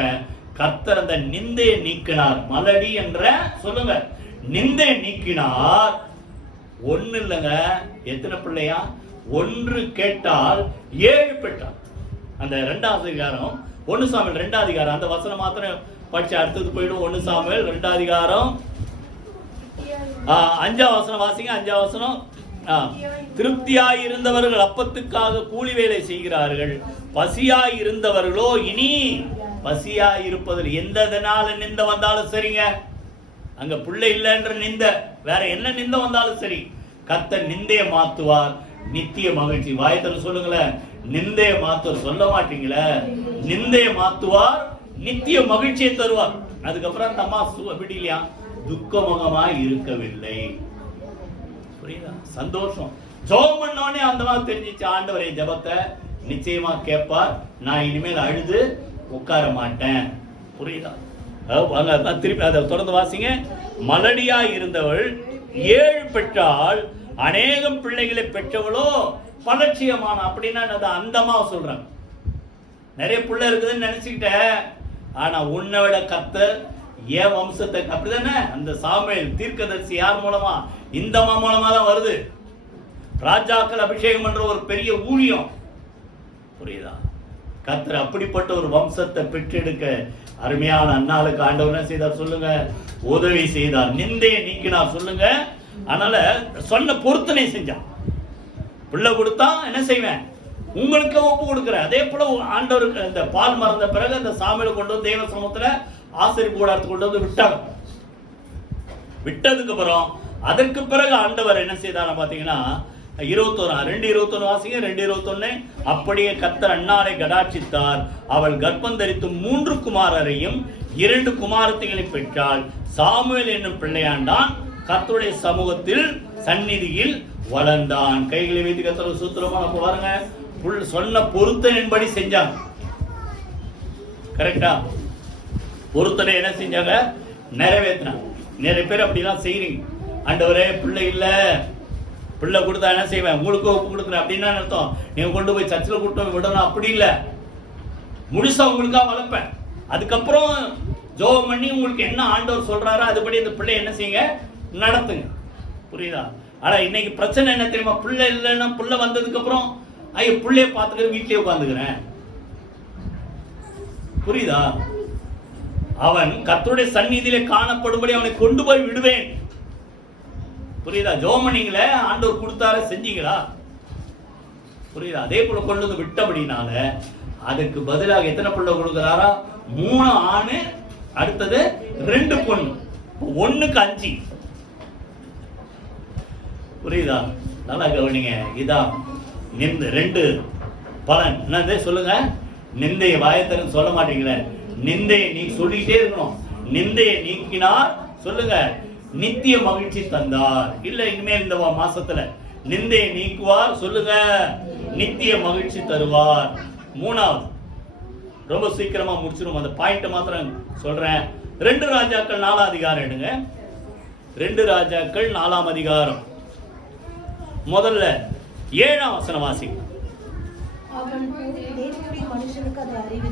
கர்த்தர் அந்த நிந்தையை நீக்கினார். மலடி என்ற சொல்லுங்க, நிந்தையை நீக்கினார். ஒண்ணு இல்லைங்க, எத்தனை பிள்ளையா? 1 கேட்டால் 7 பெற்றார். அந்த 2ஆம் அதிகாரம் 1 சாமுவேல் 2ஆம் அதிகாரம் அந்த வசனம் மாத்திரம் படிச்சு அடுத்தது போயிடும். 1 சாமுவேல் 2ஆம் அதிகாரம் 5ஆம் வசனம் வாசிங்க. 5ஆம் வசனம், திருப்தியாய் இருந்தவர்கள் அப்பத்துக்காக கூலி வேலை செய்கிறார்கள், பசியாய் இருந்தவர்களோ இனி பசியாய் இருப்பதில். எந்தனால நிந்த வந்தாலும் சரிங்க, அங்க பிள்ளை இல்லைன்ற நிந்த, வேற என்ன நிந்த வந்தாலும் சரி, கர்த்தர் நிந்தைய மாத்துவார், நித்திய மகிழ்ச்சி. வாயத்தில் சொல்லுங்களேன், நிந்தைய மாத்துவார். சொல்ல மாட்டீங்களே, நிந்தைய மாத்துவார், நித்திய மகிழ்ச்சியை தருவார். அதுக்கப்புறம் அந்த அம்மா விடலையா, துக்கமுகமாய் இருக்கவில்லை. புரியுதா? சந்தோஷம். ஜெபம் பண்ணோடனே அந்த மாதிரி தெரிஞ்சிச்சு, ஆண்டவரே ஜெபத்தை நிச்சயமா கேட்பார், நான் இனிமேல் அழுது உட்கார மாட்டேன். புரியுதா? திருப்பி அதை தொடர்ந்து வாசிங்க. மலடியா இருந்தவள் 7 பெற்றால், அநேகம் பிள்ளைகளை பெற்றவளோ பலட்சியமான. அப்படின்னா அந்தமா சொல்றாங்க, நிறைய பிள்ளை இருக்குதுன்னு நினைச்சுக்கிட்ட, ஆனா உன்னை விட கர்த்தர் என் வம்சத்தை, அப்படிதானே? அந்த சாமுவேல் தீர்க்கதரிசி யார் மூலமா? இந்த மூலமா தான் வருது. ராஜாக்கள் அபிஷேகம் பண்ற ஒரு பெரிய ஊழியம். புரியுதா? கர்த்தர் அப்படிப்பட்ட ஒரு வம்சத்தை பெற்றெடுக்க அருமையான அண்ணாளுக்கு ஆண்டவர் என்ன செய்தார் சொல்லுங்க, உதவி செய்தார், நிந்தையை நீக்கினார். சொல்லுங்க. அதனால சொன்ன பொருத்தனை செஞ்சான். பிள்ளை கொடுத்தா என்ன செய்வேன், உங்களுக்கு ஒப்பு கொடுக்குறேன். அதே போல ஆண்டவருக்கு இந்த பால் மறந்த பிறகு அந்த சாமியில கொண்டு வந்து தேவ சமூகத்துல ஆசிரியர் கூடாரத்தை கொண்டு வந்து விட்டாங்க. விட்டதுக்கு அப்புறம் அதற்கு பிறகு ஆண்டவர் என்ன செய்தார் பாத்தீங்கன்னா, 2:21 வாசிங்க. 2:21, அப்படியே கர்த்தர் அன்னாரை கடாட்சித்தார், அவள் கர்ப்பம் தரித்து 3 குமாரரையும் 2 குமாரத்திகளை பெற்றாள். சாமுவேல் என்னும் பிள்ளையாண்டான், கர்த்தருடைய சமூகத்தில் சந்நிதியில் வளர்ந்தான். கைகளை வைத்து கர்த்தர் சூத்திரமா பாருங்க, சொன்ன பொருத்தனின்படி செஞ்சாங்க. கரெக்டா? பொருத்தனை என்ன செஞ்சாங்க, நிறைவேற்றினாங்க. நிறைய பேர் அப்படிலாம் செய்றீங்க. ஆண்டவரே பிள்ளை இல்ல, பிள்ளை கொடுத்தா என்ன செய்வேன், உங்களுக்கு ஒப்பு கொடுக்குறேன் அப்படின்னா அர்த்தம், நீங்க கொண்டு போய் சர்ச்சில் கூட்டம் விடணும். அப்படி இல்லை, முழுசா உங்களுக்காக வளர்ப்பேன். அதுக்கப்புறம் ஜெபம் பண்ணி உங்களுக்கு என்ன ஆண்டவர் சொல்றாரோ அதுபடி அந்த பிள்ளை என்ன செய்யுங்க, நடத்துங்க. புரியுதா? ஆனா இன்னைக்கு பிரச்சனை என்ன தெரியுமா, பிள்ளை இல்லைன்னா பிள்ளை வந்ததுக்கு அப்புறம் ஐயோ பிள்ளைய பார்த்துக்கிற வீட்டிலே உட்காந்துக்கிறேன். புரியுதா? அவன் கர்த்தருடைய சந்நிதியிலே காணப்படும்படி அவனை கொண்டு போய் விடுவேன். புரியுதா? ஜெபம் பண்ணீங்களே, ஆண்டவர் கொடுத்தார செஞ்சீங்களா? புரியுதா? அதே போல கொண்டு வந்து விட்டபடினால அதுக்கு பதிலாக எத்தனை பிள்ளை கொடுக்கிறாரா, 3 ஆணு, அடுத்தது 2 பொண்ணு, 1க்கு 5. புரியுதா? நல்லா கவனிங்க. இதான் 2 பலன். என்னது சொல்லுங்க, நிந்தையை வாயத்தரன்னு சொல்ல மாட்டீங்களே, நிந்தையை நீ சொல்லிட்டே இருக்கணும். நிந்தையை நீக்கினார் சொல்லுங்க, நித்திய மகிழ்ச்சி தந்தார். இல்ல இனிமேல் இந்த மாசத்துல நிந்தையை நீக்குவார் சொல்லுங்க, நித்திய மகிழ்ச்சி தருவார். 3வது ரொம்ப சீக்கிரமா முடிச்சிரும், அந்த பாயிண்ட் மாத்திரம் சொல்றேன். 2 ராஜாக்கள் 4ஆம் அதிகாரம் எடுங்க. 2 ராஜாக்கள் 4ஆம் அதிகாரம் முதல்ல 7ஆம் வசனம் வாசிங்க.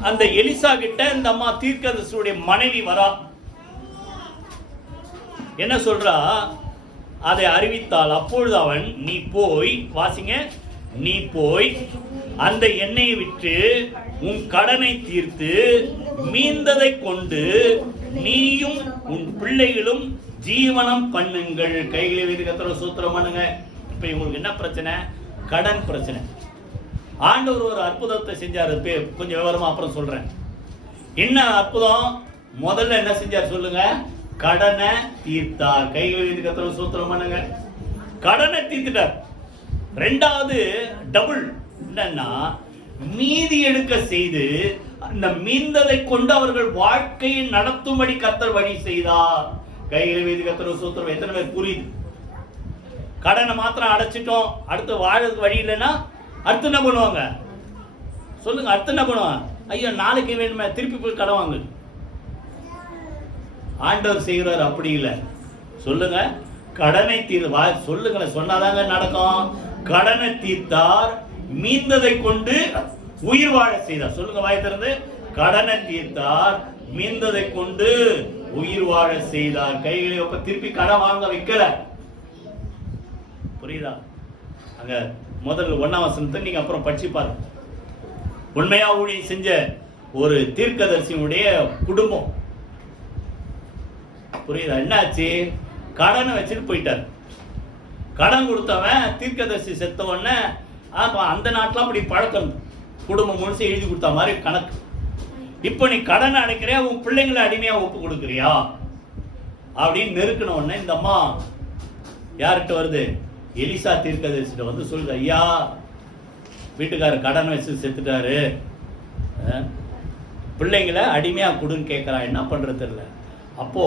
அந்த எலிசா கிட்ட இந்த அம்மா தீர்க்கதரிசியுடைய மனைவி வரா. என்ன சொல்றா, அதை அறிவித்தால் அப்பொழுது அவன், நீ போய், வாசிங்க, நீ போய் அந்த எண்ணெயை விற்று உன் கடனை தீர்த்து மீந்ததை கொண்டு நீயும் உன் பிள்ளைகளும் ஜீவனம் பண்ணுங்கள். கைகளை வைத்து கர்த்தரை ஸ்தோத்திரம் பண்ணுங்க. இப்ப இவங்களுக்கு என்ன பிரச்சனை? கடன் பிரச்சனை. ஆண்டவர் ஒரு அற்புதத்தை செஞ்சார், கொஞ்சம் விவரமா அப்புறம் சொல்றேன். என்ன அற்புதம்? முதல்ல என்ன செஞ்சார் சொல்லுங்க? கடனை தீர்த்தார். கைகளை வைத்து கர்த்தரை ஸ்தோத்திரம் பண்ணுங்க. கடனை தீர்த்துட்டார். ரெண்டாவது டபுள் என்னன்னா, மீதி எடுக்க செய்து அந்த மீந்ததை கொண்டு அவர்கள் வாழ்க்கையை நடத்தும்படி கர்த்தர் வழி செய்தார். கைகளை வைத்து கர்த்தரை ஸ்தோத்திரம். எத்தனை பேர் புரியுது? கடனை மாத்திரம் அடைச்சிட்டோம், அடுத்து வாழறதுக்கு வழி இல்லைன்னா அடுத்து என்ன பண்ணுவாங்க சொல்லுங்க? அடுத்து என்ன பண்ணுவாங்க? ஐயோ நாளைக்கு வேணுமே, திருப்பி போய் கடன் வாங்க. ஆண்டவர் செய்கிறார் அப்படி இல்லை. சொல்லுங்க, கடனை சொல்லுங்க, சொன்னாதாங்க நடக்கும். கடனை தீர்த்தார், மீந்ததை கொண்டு உயிர் வாழ செய்தார். சொல்லுங்க வாய் திறந்து, கடனை தீர்த்தார், மீந்ததை கொண்டு உயிர் வாழ செய்தார். கைகளை ஒப்ப திருப்பி கடன் வாங்க வைக்கல. புரியுதா? அங்க முதல் 1ஆம் வசனத்தை நீங்க அப்புறம் படிச்சு பாருங்க. உண்மையா ஊழியம் செஞ்ச ஒரு தீர்க்கதரிசியுடைய குடும்பம். புரியுதா? என்னாச்சு? கடனை வச்சுட்டு போயிட்டார். கடன் கொடுத்தவன் தீர்க்கதரிசி செத்த உடனே அந்த நாட்டில் அப்படி பழக்கம், குடும்பம் முழுசு எழுதி கொடுத்த மாதிரி கணக்கு. இப்போ நீ கடனை அடைக்கிறியா, உன் பிள்ளைங்களை அடிமையா ஒப்பு கொடுக்குறியா அப்படின்னு நெருக்கின உடனே இந்த அம்மா யார்கிட்ட வருது? எலிசா தீர்க்கதரிசிட்ட வந்து சொல்லுது, ஐயா வீட்டுக்காரர் கடன் வச்சு செத்துட்டாரு, பிள்ளைங்களை அடிமையா கொடுன்னு கேட்கறான், என்ன பண்றது தெரியல. அப்போ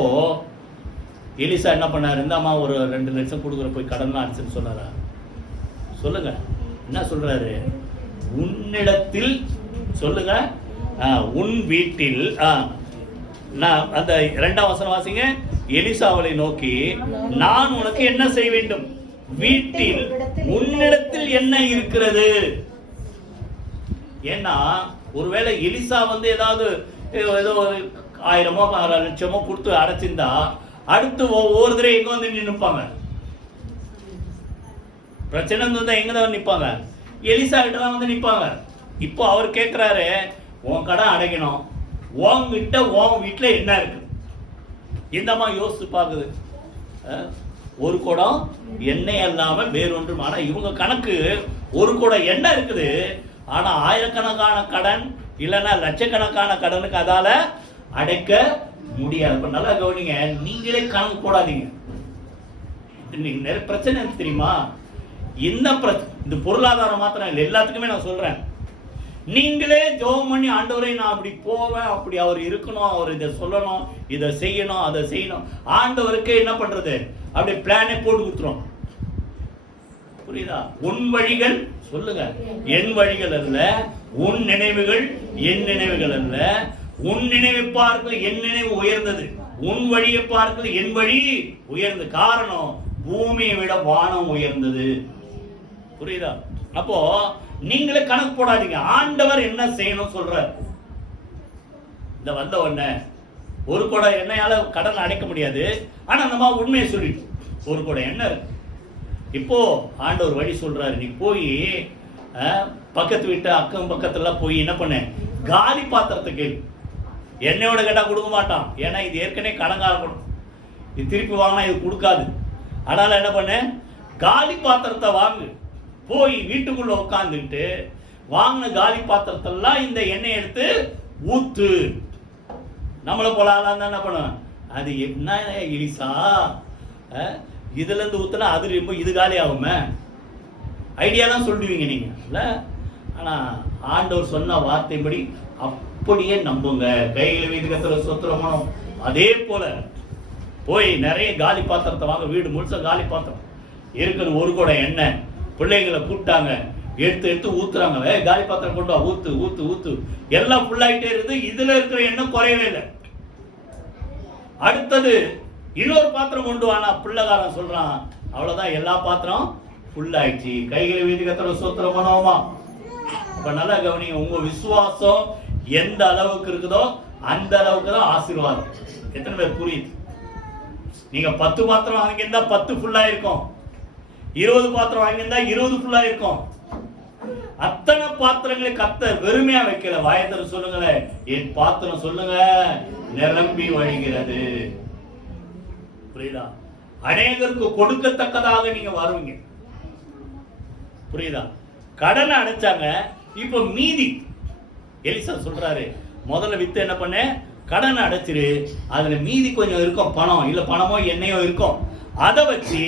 எலிசா என்ன பண்ணாரு? இந்த அம்மா ஒரு 2 லட்சம் கொடுக்குற, போய் கடன்லாம் அடிச்சுன்னு சொன்னாரா? சொல்லுங்க, என்ன சொல்றாரு? உன்னிடத்தில், சொல்லுங்க, உன் வீட்டில், அந்த 2ஆம் வசனம் வாசிங்க. எலிசா அவளை நோக்கி, நான் உனக்கு என்ன செய்ய வேண்டும்? வீட்டில் உன்னிடத்தில் என்ன இருக்கிறது? ஏன்னா ஒருவேளை எலிசா வந்து ஏதாவது ஏதோ 1000மோ 1,00,000மோ கொடுத்து அடைச்சிருந்தா அடுத்து ஒவ்வொரு தடவை எங்க வந்து நின்னுப்பாங்க? பிரச்சனை வந்து எங்க தான் நிற்பாங்க? எலிசா கிட்ட தான் வந்து நிற்பாங்க. இப்போ அவர் கேட்கிறாரு, உன் கடன் அடைக்கணும், உன்கிட்ட உன் வீட்டுல என்ன இருக்கு? இந்தம்மா யோசிச்சு பாக்குது, ஒரு குடம் எண்ணெய் அல்லாம வேறொன்றும். ஆனா இவங்க கணக்கு ஒரு குடம் எண்ணெய் இருக்குது, ஆனா ஆயிரக்கணக்கான கடன் இல்லைன்னா லட்சக்கணக்கான கடனுக்கு அதால அடைக்க முடியாது. இப்ப நல்லா கவனிங்க, நீங்களே கணக்கு போடாதீங்க. நிறைய பிரச்சனை தெரியுமா? இந்த பொருளாதாரம் மாத்திரம் இல்லை, எல்லாத்துக்குமே நான் சொல்றேன். நீங்களே ஜெபம் பண்ணி, ஆண்டவரை நான் அப்படி போவேன், அப்படி அவர் இருக்கணும், அவர் இதை சொல்லணும், இதை செய்யணும், அதை செய்யணும். ஆண்டவருக்கு என்ன பண்றது? அப்படி பிளானே போட்டு கொடுத்துரும். புரியுதா? உன் வழிகள், சொல்லுங்க, என் வழிகள் அல்ல, உன் நினைவுகள் என் நினைவுகள் அல்ல. உன் நினைவை பார்க்கல என் நினைவு உயர்ந்தது, உன் வழியை பார்க்கல என் வழி உயர்ந்தது. காரணம், பூமியை விட வானம் உயர்ந்தது. புரியுதா? அப்போ நீங்களே கணக்கு போடாதீங்க. ஆண்டவர் என்ன செய்யணும் சொல்றார். இந்த வந்த உடனே ஒரு குடம் எண்ணெயால கடன் அடைக்க முடியாது. ஆனா நம்ம உண்மையை சொல்லிட்டு ஒரு குடம் எண்ணெய் இருக்கு. இப்போ ஆண்டவர் வழி சொல்றாரு, நீ போய் பக்கத்து வீட்டு அக்கம் பக்கத்துல போய் என்ன பண்ண, காலி பாத்திரத்தை கேள்வி. எண்ணெயோட கேட்டா கொடுக்க மாட்டான், ஏன்னா இது ஏற்கனவே கடங்காலம், இது திருப்பி வாங்கினா இது கொடுக்காது. அதனால என்ன பண்ண, காலி பாத்திரத்தை வாங்கு. போய் வீட்டுக்குள்ள உட்காந்துக்கிட்டு வாங்கின காலி பாத்திரத்தெல்லாம் இந்த எண்ணெய் எடுத்து ஊத்து. நம்மளை போல என்ன பண்ணும், அது என்ன எலிசா, இதுல இருந்து ஊத்துனா அது ரொம்ப இது காலி ஆகுமே, ஐடியாலாம் சொல்லுவீங்க நீங்க இல்ல. ஆனா ஆண்டவர் சொன்ன வார்த்தைப்படி அப்படியே நம்புங்க. கையில வீடு கத்துற சொத்துறமனம். அதே போல போய் நிறைய காலி பாத்திரத்தை வாங்க, வீடு முழுசா காலி பாத்திரம் இருக்குன்னு ஒரு கூட எண்ணெய் பிள்ளைங்களை கூப்பிட்டாங்க, எடுத்து ஊத்துறாங்க. காலி பாத்திரம் கொண்டு வா, ஊத்து ஊத்து ஊத்து, எல்லாம் ஃபுல்லாயிட்டே இருக்குது. இதுல இருக்கிற எண்ணெய் குறையவே இல்லை. அடுத்தது இன்னொரு பாத்திரம் கொண்டு வானா, பிள்ளைகாரன் சொல்றான், அவ்வளவுதான், எல்லா பாத்திரம் ஃபுல் ஆயிடுச்சு. கைகளை வீதி கத்துற சோத்திரம் பண்ணுவோமா? இப்ப நல்லா கவனிங்க, உங்க விசுவாசம் எந்த அளவுக்கு இருக்குதோ அந்த அளவுக்கு தான் ஆசீர்வாதம். எத்தனை பேர் புரியுது? நீங்க 10 பாத்திரம் வாங்கியிருந்தா 10 ஃபுல்லா இருக்கும், 20 பாத்திரம் வாங்கியிருந்தா 20 ஃபுல்லா இருக்கும். அத்தனை பாத்திரங்களை கர்த்தர் வெறுமையா வைக்கல. வாயத்தர சொல்லுங்களேன், என் பாத்திரம் சொல்லுங்க நிரம்பி வழிகிறது. புரியுதா? அநேகருக்கு கொடுக்கத்தக்கதாக நீங்க வருவீங்க. புரியுதா? கடனை அடைச்சாங்க, இப்ப மீதி எலிசா சொல்றாரு, முதல்ல வித்து என்ன பண்ண, கடனை அடைச்சிரு, அதுல மீதி கொஞ்சம் இருக்கும், பணம் இல்ல பணமோ எண்ணெயோ இருக்கும், அதை வச்சு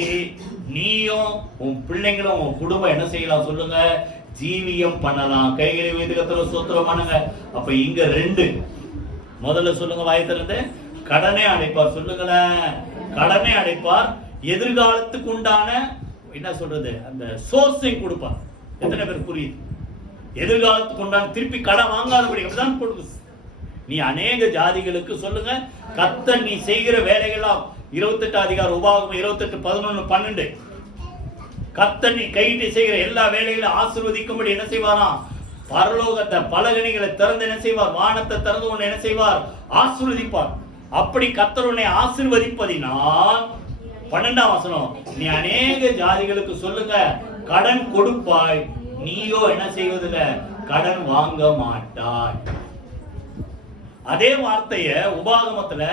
நீயும் உன் பிள்ளைங்களும் உன் குடும்பம் என்ன செய்யலாம் சொல்லுங்க, ஜீவியம் பண்ணலாம். கைகளை வேதகத்துல சோத்திரம் பண்ணுங்க. அப்ப இங்க 2 முதல்ல சொல்லுங்க, வாயத்திலிருந்து கடனை அடைப்பார். சொல்லுங்களேன், கடனை அடைப்பார். எதிர்காலத்துக்கு உண்டான என்ன சொல்றது, அந்த சோர்ஸையும் கொடுப்பார். எத்தனை பேர் புரியுது? எதிர்காலத்துக்கு உண்டான திருப்பி கடன் வாங்காதபடி அப்படிதான் கொடுக்குது. நீ அநேக ஜாதிகளுக்கு சொல்லுங்க, கர்த்தர் நீ செய்கிற வேலைகள்லாம் 28 அதிகாரம் உபாகமம் 28, 11, 12 கர்த்தர் நீ கையிட்டு செய்கிற எல்லா வேலைகளும் ஆசீர்வதிக்கும்படி என்ன செய்வாராம், பரலோகத்தை பலகணிகளை திறந்து என்ன செய்வார், வானத்தை திறந்து உன்னை என்ன செய்வார், ஆசீர்வதிப்பார். அப்படி கர்த்தர் உன்னை ஆசீர்வதிப்பதினால் 12ஆம் வசனம், நீ அநேக ஜாதிகளுக்கு சொல்லுங்க கடன் கொடுப்பாய், நீயோ என்ன செய்வதில்ல, கடன் வாங்க மாட்டாய். அதே வார்த்தைய உபாகமத்துல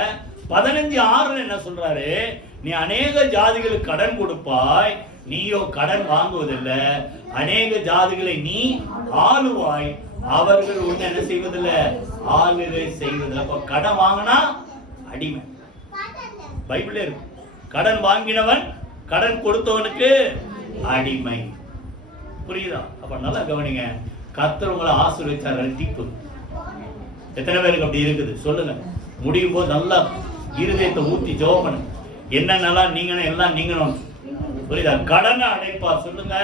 15:6 என்ன சொல்றாரு, நீ அநேக ஜாதிகளுக்கு கடன் கொடுப்பாய், நீயோ கடன் வாங்குவதில்லை, அநேக ஜாதிகளை நீ ஆளுவாய், அவர்கள் உன்னை என்ன செய்வதில்லை, ஆளுகை செய்வதில்லை. அப்ப கடன் வாங்கினா அடிமை. பைபிளே இருக்கு, கடன் வாங்கினவன் கடன் கொடுத்தவனுக்கு அடிமை. புரியுதா? அப்ப நல்லா கவனிங்க, கர்த்தர் உங்களை ஆசீர்வதிச்சார் ரெட்டிப்பு. எத்தனை பேருக்கு அப்படி இருக்குது சொல்லுங்க. முடியும் போது நல்லா இருதயத்தை ஊத்தி ஜெபம் பண்ணுங்க, என்னென்னலாம் நீங்கணும் எல்லாம் நீங்கணும். புரியுதா? கடனை அடைப்பார். சொல்லுங்க,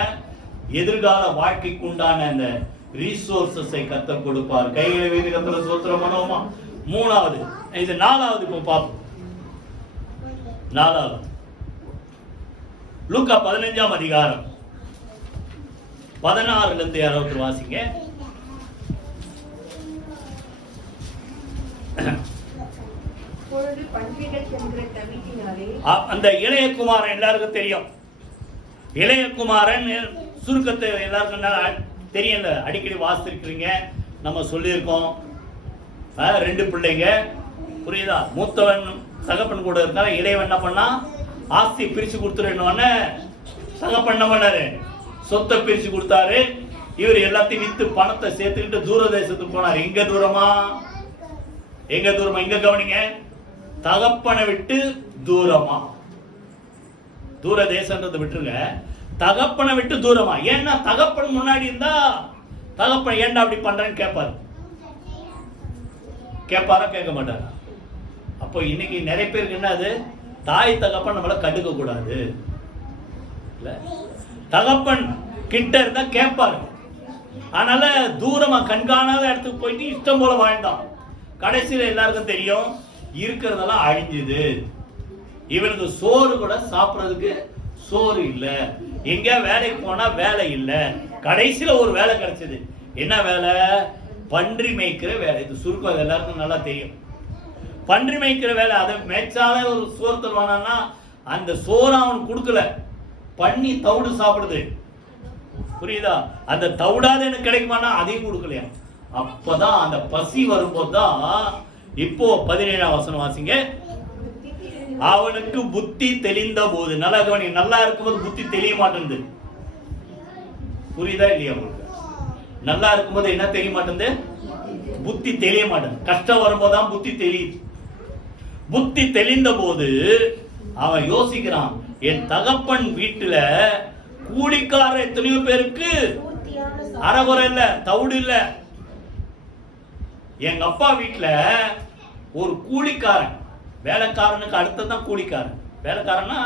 எதிர்கால வாழ்க்கைக்கு உண்டான அந்த ரிசோர்சஸை கர்த்தர் கொடுப்பார். கைகளை வைத்து கர்த்தரை ஸ்தோத்திரம் பண்ணுவோமா? 3வது, இது 4வது. இப்போ பார்ப்போம். 4வது லூக்கா 15ஆம் அதிகாரம் 16 இருந்து யாராவது வாசிங்க. அந்த இளையகுமாரன் எல்லாருக்கும் தெரியும். இளையகுமாரன் சுருக்கத்தை எல்லாருக்கும் தெரியல, அடிக்கடி வாசிச்சிருக்கிறீங்க, நம்ம சொல்லியிருக்கோம். 2 பிள்ளைங்க. புரியுதா? மூத்தவன் தகப்பன் கூட இருந்தாலும் இளையவன் என்ன பண்ணா, ஆஸ்தி பிரிச்சு கொடுத்துருன்னு தகப்பன் என்ன பண்ணாரு, சொத்தை பிரிச்சு கொடுத்தாரு. இவர் எல்லாத்தையும் வித்து பணத்தை சேர்த்துக்கிட்டு தூர தேசத்துக்கு போனார். எங்க தூரமா, எங்க தூரமா, இங்க கவனிங்க, தகப்பனை விட்டு தூரமா. தூர தேசன்றதை விட்டுருங்க, தகப்பனை விட்டு தூரமா. ஏன்னா தகப்பன் முன்னாடி இருந்தா தகப்பன் ஏன்டா அப்படி பண்றேன்னு கேட்பாரு. கேட்பாரா கேட்க மாட்டாரா? அப்போ இன்னைக்கு நிறைய பேருக்கு என்ன, அது தாய் தகப்பன் நம்மள கண்டுக்க கூடாது. தகப்பன் கிட்ட இருந்தா கேட்பாரு. அதனால தூரமா கண்காணாத இடத்துக்கு போயிட்டு இஷ்டம் போல வாழ்ந்தான். கடைசியில எல்லாருக்கும் தெரியும், இருக்கிறதெல்லாம் அழிஞ்சுது. இவனுக்கு சோறு கூட சாப்பிடறதுக்கு சோறு இல்ல. எங்க வேலைக்கு போனா வேலை இல்ல. கடைசியில ஒரு வேலை கிடைச்சது. என்ன வேலை? பன்றி மேய்க்கிற வேலை. இது சுருக்கம் எல்லாருக்கும் நல்லா தெரியும். பன்றி மேய்க்கிற வேலை. அதை மேய்ச்சாலே ஒரு சோறு தருவானா, அந்த சோறு அவன் கொடுக்கல, பண்ணி தவிடு சாப்பிடுது. புரியுதா? அந்த தவிடாத எனக்கு கிடைக்குமானா அதையும் கொடுக்கலையா. அப்பதான் அந்த பசி வரும்போது தான், இப்போ 17ஆம் வசனம் வாசிங்க. அவனுக்கு புத்தி தெளிந்த போது, நல்லா கவனி, நல்லா இருக்கும்போது புத்தி தெரிய மாட்டேங்குது. புரியுதா இல்லையா உங்களுக்கு? நல்லா இருக்கும்போது என்ன தெரிய மாட்டேங்குது, புத்தி தெரிய மாட்டேங்குது. கஷ்டம் வரும்போதுதான் புத்தி தெரியுது. புத்தி தெளிந்த போது அவன் யோசிக்கிறான், என் தகப்பன் வீட்டுல கூலிக்கார எத்தனையோ பேருக்கு அரைகுறை இல்ல, தவிடு இல்ல. எங்க அப்பா வீட்டுல ஒரு கூலிக்காரன், வேலைக்காரனுக்கு அடுத்ததான் கூலிக்காரன். வேலைக்காரன்னா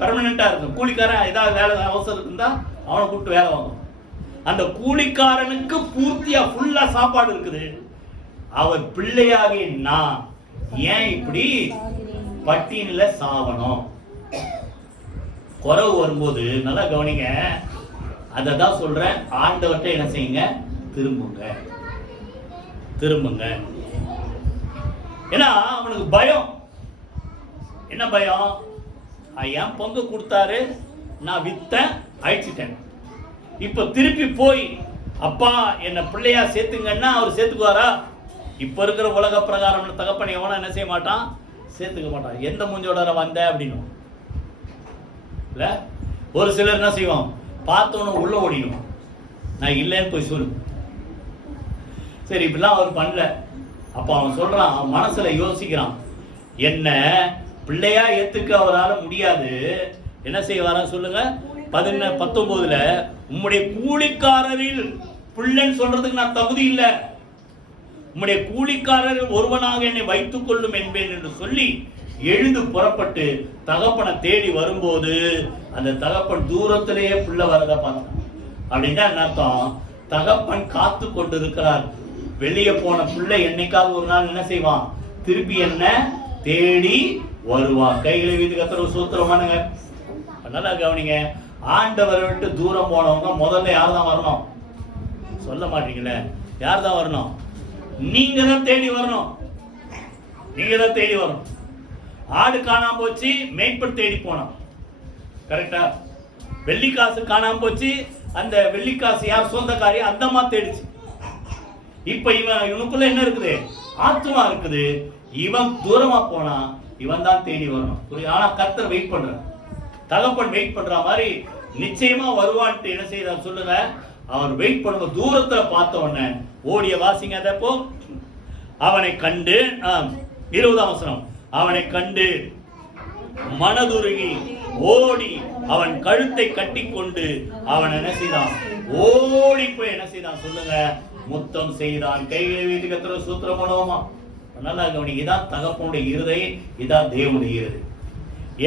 பெர்மனண்டா இருக்கும். கூலிக்காரன் ஏதாவது வேலை அவசரம் இருந்தா அவனை கூப்பிட்டு வேலை வாங்கும். அந்த கூலிக்காரனுக்கு பூர்த்தியா ஃபுல்லா சாப்பாடு இருக்குது. அவர் பிள்ளையாகிய நான் ஏன் இப்படி பட்டியல சாவணும்? குறவு வரும்போது நல்லா கவனிங்க, அததான் சொல்றேன். ஆண்டவர்கிட்ட என்ன செய்யுங்க, திரும்புங்க, திரும்புங்க. ஏன்னா அவனுக்கு பயம். என்ன பயம்? என் பங்கு கொடுத்தாரு, நான் வித்தேன், அழிச்சிட்டேன். இப்ப திருப்பி போய் அப்பா என்ன பிள்ளையா சேர்த்துங்கன்னா அவர் சேர்த்துக்குவாரா? இப்ப இருக்கிற உலக பிரகாரம் தகப்பன் எவனா என்ன செய்ய மாட்டான்? சேர்த்துக்க மாட்டான். எந்த மூஞ்சோட வந்த அப்படின்னு இல்ல. ஒரு சிலர் என்ன செய்வோம், பார்த்தோன்னு உள்ள ஓடிடும், நான் இல்லைன்னு போய் சொல்லு. சரி, இப்படிலாம் அவர் பண்ணல. அப்ப அவன் சொல்றான், அவன் மனசுல யோசிக்கிறான், என்ன பிள்ளையா ஏத்துக்க அவரால் முடியாது, என்ன செய்வாரா சொல்லுங்க. 19 உம்முடைய கூலிக்காரரில் பிள்ளைன்னு சொல்றதுக்கு நான் தகுதி இல்லை, உம்முடைய கூலிக்காரரில் ஒருவனாக என்னை வைத்துக் கொள்ளும் என்பேன் என்று சொல்லி எழுந்து புறப்பட்டு தகப்பனை தேடி வரும்போது அந்த தகப்பன் தூரத்திலேயே பிள்ளை வரத பார்த்தான். அப்படின்னா என்ன அர்த்தம்? தகப்பன் காத்து கொண்டு இருக்கிறார். வெளியே போன பிள்ளை என்னைக்காவது ஒரு நாள் என்ன செய்வான்? திருப்பி என்ன தேடி வருவான். கைகளை வீட்டு கத்துற சூத்திரமானுங்க. நல்லா கவனிங்க. ஆண்டவரை விட்டு தூரம் போனவங்க முதல்ல யார் தான் வரணும்? சொல்ல மாட்டீங்களே. யார் தான் வரணும்? நீங்க தான் தேடி வரணும். நீங்க தான் தேடி வரணும். ஆடு காணாம போச்சு, மேய்ப்பன் தேடி போனான். கரெக்டா? வெள்ளிக்காசு காணாம போச்சு, அந்த வெள்ளிக்காசு யார் சொந்தக்காரி? அந்த அம்மா தேடிச்சு. இப்ப இவனுக்குள்ள என்ன இருக்குது? ஆத்மா இருக்குது. இவன் தூரமா போனா இவன் தான் தேடி வரணும். ஆனா கர்த்தர் வெயிட் பண்ற, தகப்பன் வெயிட் பண்ற மாதிரி நிச்சயமா வருவான்ட்டு என்ன செய்தார் சொல்லுங்க. அவர் வெயிட் பண்ணுங்க. தூரத்துல பார்த்த உடனே ஓடிய வாசிங்க. அதப்போ அவனை கண்டு 20ஆம் வசனம், அவனை கண்டு மனதுருகி ஓடி அவன் கழுத்தை கட்டி கொண்டு அவன் என்ன செய்தான்? ஓடி போய் என்ன செய்தான் சொல்லுங்க? முத்தம் செய்தான். கைகளை வீட்டு கத்துற சூத்திரம் பண்ணுவோமா? நல்லா கவனிங்க. இதான் தகப்பனுடைய இருதயம், இதான் தேவனுடைய இருதயம்.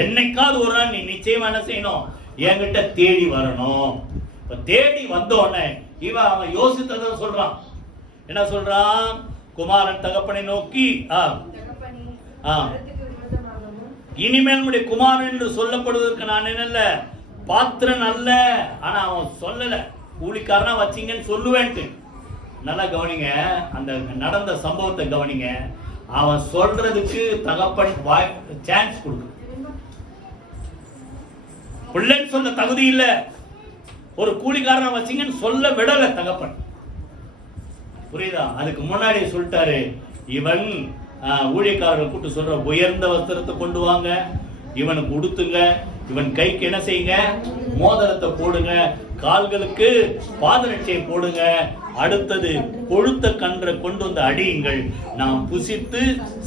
என்னைக்காவது ஒரு நாள் நீ நிச்சயமா என்ன செய்யணும்? என்கிட்ட தேடி வரணும். இப்ப தேடி வந்தோடனே அவன் யோசித்ததை சொல்றான். என்ன சொல்றான்? குமாரன் தகப்பனை நோக்கி இனிமேல் உடைய குமாரன் என்று சொல்லப்படுவதற்கு நான் என்னல்ல பாத்திரன் அல்ல. ஆனா அவன் சொல்லல, கூலிக்காரனா வச்சிங்கன்னு சொல்லுவேன்ட்டு. நல்லா கவனிங்க. அந்த நடந்த சம்பவத்தை கவனிங்க. அவன் சொல்றதுக்கு தகப்பன் சான்ஸ் கொடுக்கு. பிள்ளைன்னு சொல்ல தகுதி இல்ல, ஒரு கூலிக்காரனா வச்சிங்கன்னு சொல்ல விடல தகப்பன். புரியுதா? அதுக்கு முன்னாடி சொல்லிட்டாரு, இவன் ஊழியக்காரர்கள் கூட்டு சொல்ற உயர்ந்த வஸ்திரத்தை கொண்டு வாங்க, இவனுக்கு உடுத்துங்க, இவன் கைக்கு என்ன செய்யுங்க? மோதிரத்தை போடுங்க, கால்களுக்கு பாதரட்சையை போடுங்க, அடுத்தது கொழுத்த கன்றை கொண்டு வந்து அடியுங்கள், நாம் புசித்து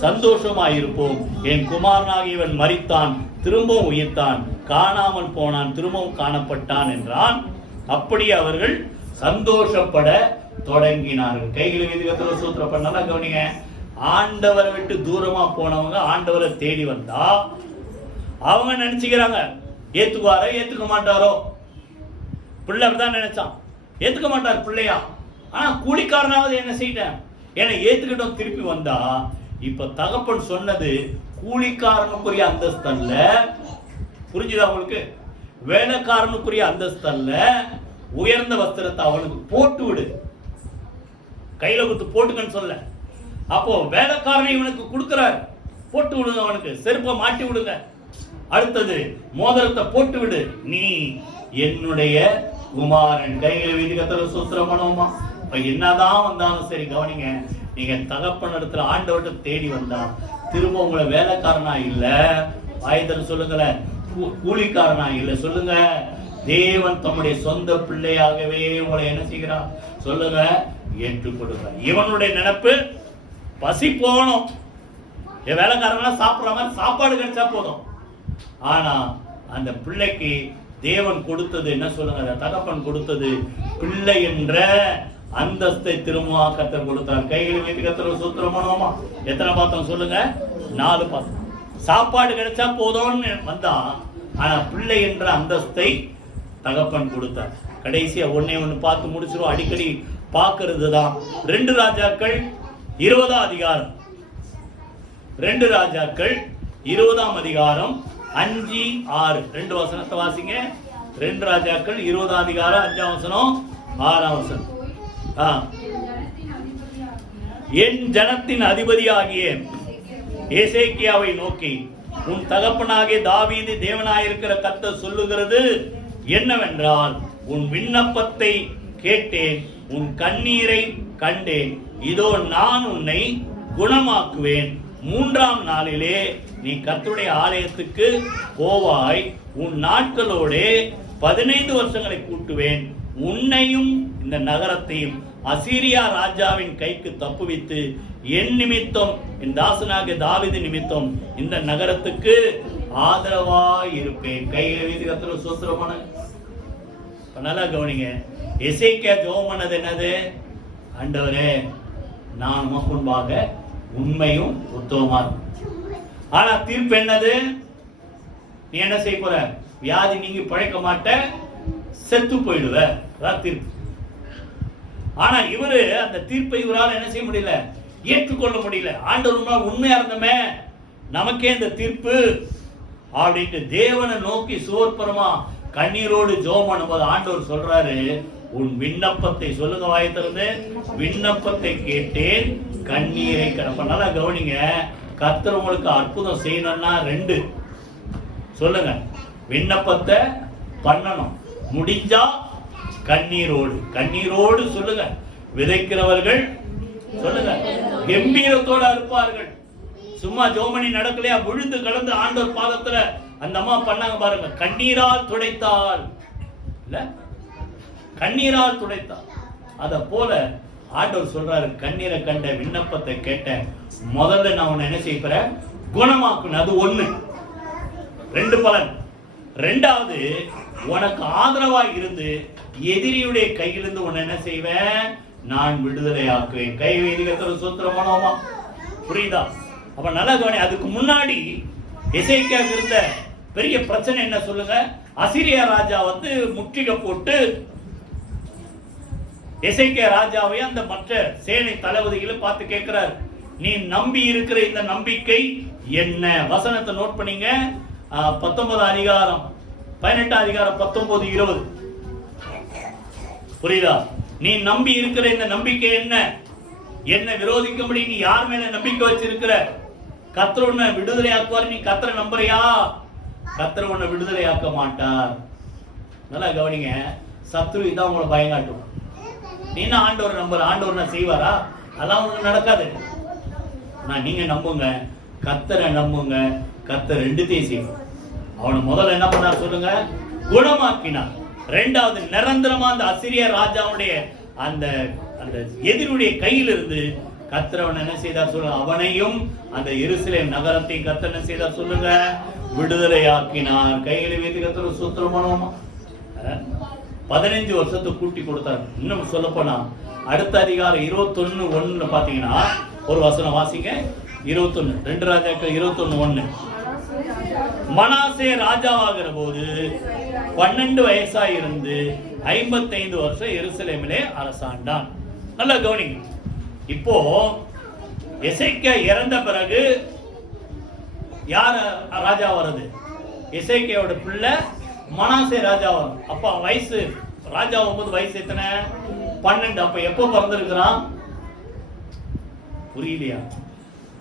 சந்தோஷமாயிருப்போம். என் குமாரனாக இவன் மரித்தான், திரும்பவும் உயிர்த்தான், காணாமல் போனான், திரும்பவும் காணப்பட்டான் என்றான். அப்படி அவர்கள் சந்தோஷப்பட தொடங்கினார்கள். கைகளை வீதி கத்துற சூத்திரம் பண்ணா கவனிங்க. ஆண்டவரை விட்டு தூரமா போனவங்க ஆண்டவரை தேடி வந்தா அவங்க நினைச்சுக்கிறாங்க ஏத்துக்குவாரோ ஏத்துக்க மாட்டாரோ. பிள்ளை தான் நினைச்சான், ஏத்துக்க மாட்டார் பிள்ளையா. ஆனா கூலிக்காரனாவது என்ன செய்யட்டேன், ஏன்னா ஏத்துக்கிட்டோம். திருப்பி வந்தா இப்ப தகப்பன் சொன்னது கூலிக்காரனுக்குரிய அந்தஸ்து அல்ல. புரிஞ்சுதா உங்களுக்கு? வேலைக்காரனுக்குரிய அந்தஸ்து அல்ல. உயர்ந்த வஸ்திரத்தை அவனுக்கு போட்டு விடு, கையில கொடுத்து போட்டுக்கன்னு சொல்ல. அப்போ வேலைக்காரனை இவனுக்கு கொடுக்கிறார், போட்டு விடுங்க, அவனுக்கு செருப்பை மாட்டி விடுங்க, அடுத்தது மோதிரத்தை போட்டு விடு, நீ என்னுடைய குமாரன். கையில வீதி கத்துற சூத்திரம் பண்ணுவோமா? இப்ப என்னதான் வந்தாலும் சரி கவனிங்க. நீங்க தகப்பன் இடத்துல ஆண்டவர்கிட்ட தேடி வந்தா திரும்ப உங்களை வேலைக்காரனா இல்ல, ஆயுதம் சொல்லுங்களேன், கூலிக்காரனா இல்ல, சொல்லுங்க, தேவன் தம்முடைய சொந்த பிள்ளையாகவே உங்களை என்ன செய்கிறார் சொல்லுங்க, ஏற்றுக் கொடுக்க. இவனுடைய நினைப்பு பசி போகணும், என் வேலைக்காரங்களா சாப்பிடுற மாதிரி சாப்பாடு கிடைச்சா போதும். ஆனா அந்த பிள்ளைக்கு தேவன் கொடுத்தது என்ன சொல்லுங்க, தகப்பன் கொடுத்தது பிள்ளை என்ற அந்தஸ்தை திரும்ப கர்த்தர் கொடுத்தார். கைகளை வைத்து கர்த்தர் சூத்திரம் பண்ணுவோமா? எத்தனை பார்த்தோம் சொல்லுங்க? 4 பார்த்தோம். சாப்பாடு கிடைச்சா போதும்னு வந்தா, ஆனா பிள்ளை என்ற அந்தஸ்தை தகப்பன் கொடுத்தார். கடைசியா ஒண்ணு பார்த்து முடிச்சிரும். அடிக்கடி பார்க்கிறது தான் 2 ராஜாக்கள் 20ஆம் அதிகாரம். 2 ராஜாக்கள் 20ஆம் அதிகாரம் 5, 6 2 வசனத்தை வாசிங்க. 2 ராஜாக்கள் 20ஆம் அதிகாரம் 5ஆம் வசனம் 6ஆம் வசனம். என் ஜனத்தின் அதிபதியாகிய எசேக்கியாவை நோக்கி உன் தகப்பனாகிய தாவீது தேவனாயிருக்கிற கர்த்தர் சொல்லுகிறது என்னவென்றால், உன் விண்ணப்பத்தை கேட்டேன், உன் கண்ணீரை கண்டேன், இதோ நான் உன்னை குணமாக்குவேன், 3ஆம் நாளிலே நீ கர்த்தருடைய ஆலயத்துக்கு போவாய், உன் நாட்களோடே 15 வருஷங்களை கூட்டுவேன், உன்னையும் இந்த நகரத்தையும் அசீரியா ராஜாவின் கைக்கு தப்புவித்து என் நிமித்தம், என் தாசனாகிய தாவீது நிமித்தம் இந்த நகரத்துக்கு ஆதரவாய் இருப்பேன். கையை வைத்து கர்த்தரை ஸ்தோத்திரம் பண்ணுங்க. நல்லா கவனிங்க. எசேக்கியா ஜெபம் பண்ணது என்னது? ஆண்டவரே, நான் உமக்கு முன்பாக உண்மையும் உத்தமமா. ஆனா தீர்ப்பு என்னது? நீ என்ன செய்ய போற? வியாதி நீங்க பழைக்க மாட்ட, செத்து போயிடுவ. தீர்ப்பு. ஆனா இவரு அந்த தீர்ப்பை இவரால் என்ன செய்ய முடியல, ஏற்றுக்கொள்ள முடியல. ஆண்டவர் உண்மையா இருந்தமே, நமக்கே இந்த தீர்ப்பு அப்படின்ட்டு தேவனை நோக்கி சோர்பரமா கண்ணீரோடு ஜெபம் பண்ணும்போது ஆண்டவர் சொல்றாரு, உன் விண்ணப்பத்தை சொல்லுங்க, வாய் திறந்து, விண்ணப்பத்தை கேட்டேன், கண்ணீரை கடப்ப. நல்லா கவனிங்க. கர்த்தர் உங்களுக்கு அற்புதம் செய்யணும்னா 2 சொல்லுங்க. விண்ணப்பத்தை பண்ணணும், முடிஞ்சா கண்ணீரோடு. கண்ணீரோடு சொல்லுங்க. விதைக்கிறவர்கள் சொல்லுங்க கம்பீரத்தோட இருப்பார்கள். சும்மா ஜோமணி நடக்கலையா, விழுந்து கடந்து ஆண்டவர் பாதத்துல அந்த அம்மா பண்ணாங்க பாருங்க. கண்ணீரால் துடைத்தால், இல்ல கண்ணீரால் துடைத்தால். அத போல ஆண்டவர் சொல்றாரு, கண்ணீரை கண்ட, விண்ணப்பத்தை கேட்ட, முதல்ல நான் உன்னை என்ன செய்ய போறேன், குணமாக்கணும். அது 1. 2 பலன். 2வது, உனக்கு ஆதரவாய் இருந்து எதிரியுடைய கையிலிருந்து உன்னை என்ன செய்வேன், நான் விடுதலை ஆக்குவேன். கை வைதிகத்தில் சூத்திரமானோமா? புரியுதா? அப்ப நல்லா கவனி. அதுக்கு முன்னாடி எசேக்கியாவுக்கு இருந்த பெரிய பிரச்சனை என்ன சொல்லுங்க? அசீரியா ராஜா வந்து முற்றுகை போட்டு எசேக்கியா ராஜாவை அந்த மற்ற சேனை தளபதிகளை பார்த்து கேட்கிறார், நீ நம்பி இருக்கிற இந்த நம்பிக்கை என்ன? வசனத்தை நோட் பண்ணீங்க. 19 அதிகாரம் 18 அதிகாரம் 19 20. புரியுதா? நீ நம்பி இருக்கிற இந்த நம்பிக்கை என்ன? என்ன விரோதிக்கும்படி நீ யார் மேல நம்பிக்கை வச்சிருக்கிற? கர்த்தர் உன்னை விடுதலை ஆக்குவார். நீ கர்த்தரை நம்புறியா? கர்த்தர் உன்னை விடுதலை ஆக்க மாட்டார். நல்லா கவனிங்க. சத்ரு இதான் உங்களை பயங்காட்டுவான். நீ ஆண்டவர் நம்புற, ஆண்டவர் செய்வாரா? அதெல்லாம் உங்களுக்கு நடக்காது. நான் நீங்க நம்புங்க, கர்த்தரை நம்புங்க. கர்த்தர் 2த்தையும் செய்வார். அவனை முதல்ல என்ன பண்ணார் சொல்லுங்க? குணமாக்கினார். 2வது, நிரந்தரமா அந்த அசீரியா ராஜாவுடைய அந்த அந்த எதிரியுடைய கையிலிருந்து கர்த்தர் என்ன செய்தார் சொல்லுங்க? அவனையும் அந்த எருசலேம் நகரத்தையும் கர்த்தர் என்ன செய்தார் சொல்லுங்க? விடுதலை ஆக்கினார். கைகளை வைத்து கர்த்தர் ஸ்தோத்திரம் பண்ணுவோமா? 15 வருஷத்தை கூட்டி கொடுத்தார். இன்னும் சொல்ல போனா அடுத்த அதிகாரம் 21:1 பாத்தீங்கன்னா ஒரு வசனம் வாசிங்க. 21 2 ராஜாக்கள் 21:1. மனாசே ராஜாவாகிற போது 12 வயசாய் இருந்து 55 வருஷம் எருசலேமிலே அரசாண்டான். நல்லா கவனிங்க. இப்போ எசேக்கியா இறந்த பிறகு யார் ராஜா வருது? எசேக்கியாவோட பிள்ளை மனாசே ராஜா வரும். அப்ப வயசு ராஜா ஆகும்போது வயசு எத்தனை? 12. அப்ப எப்போ பிறந்திருக்கிறான்? புரியலையா?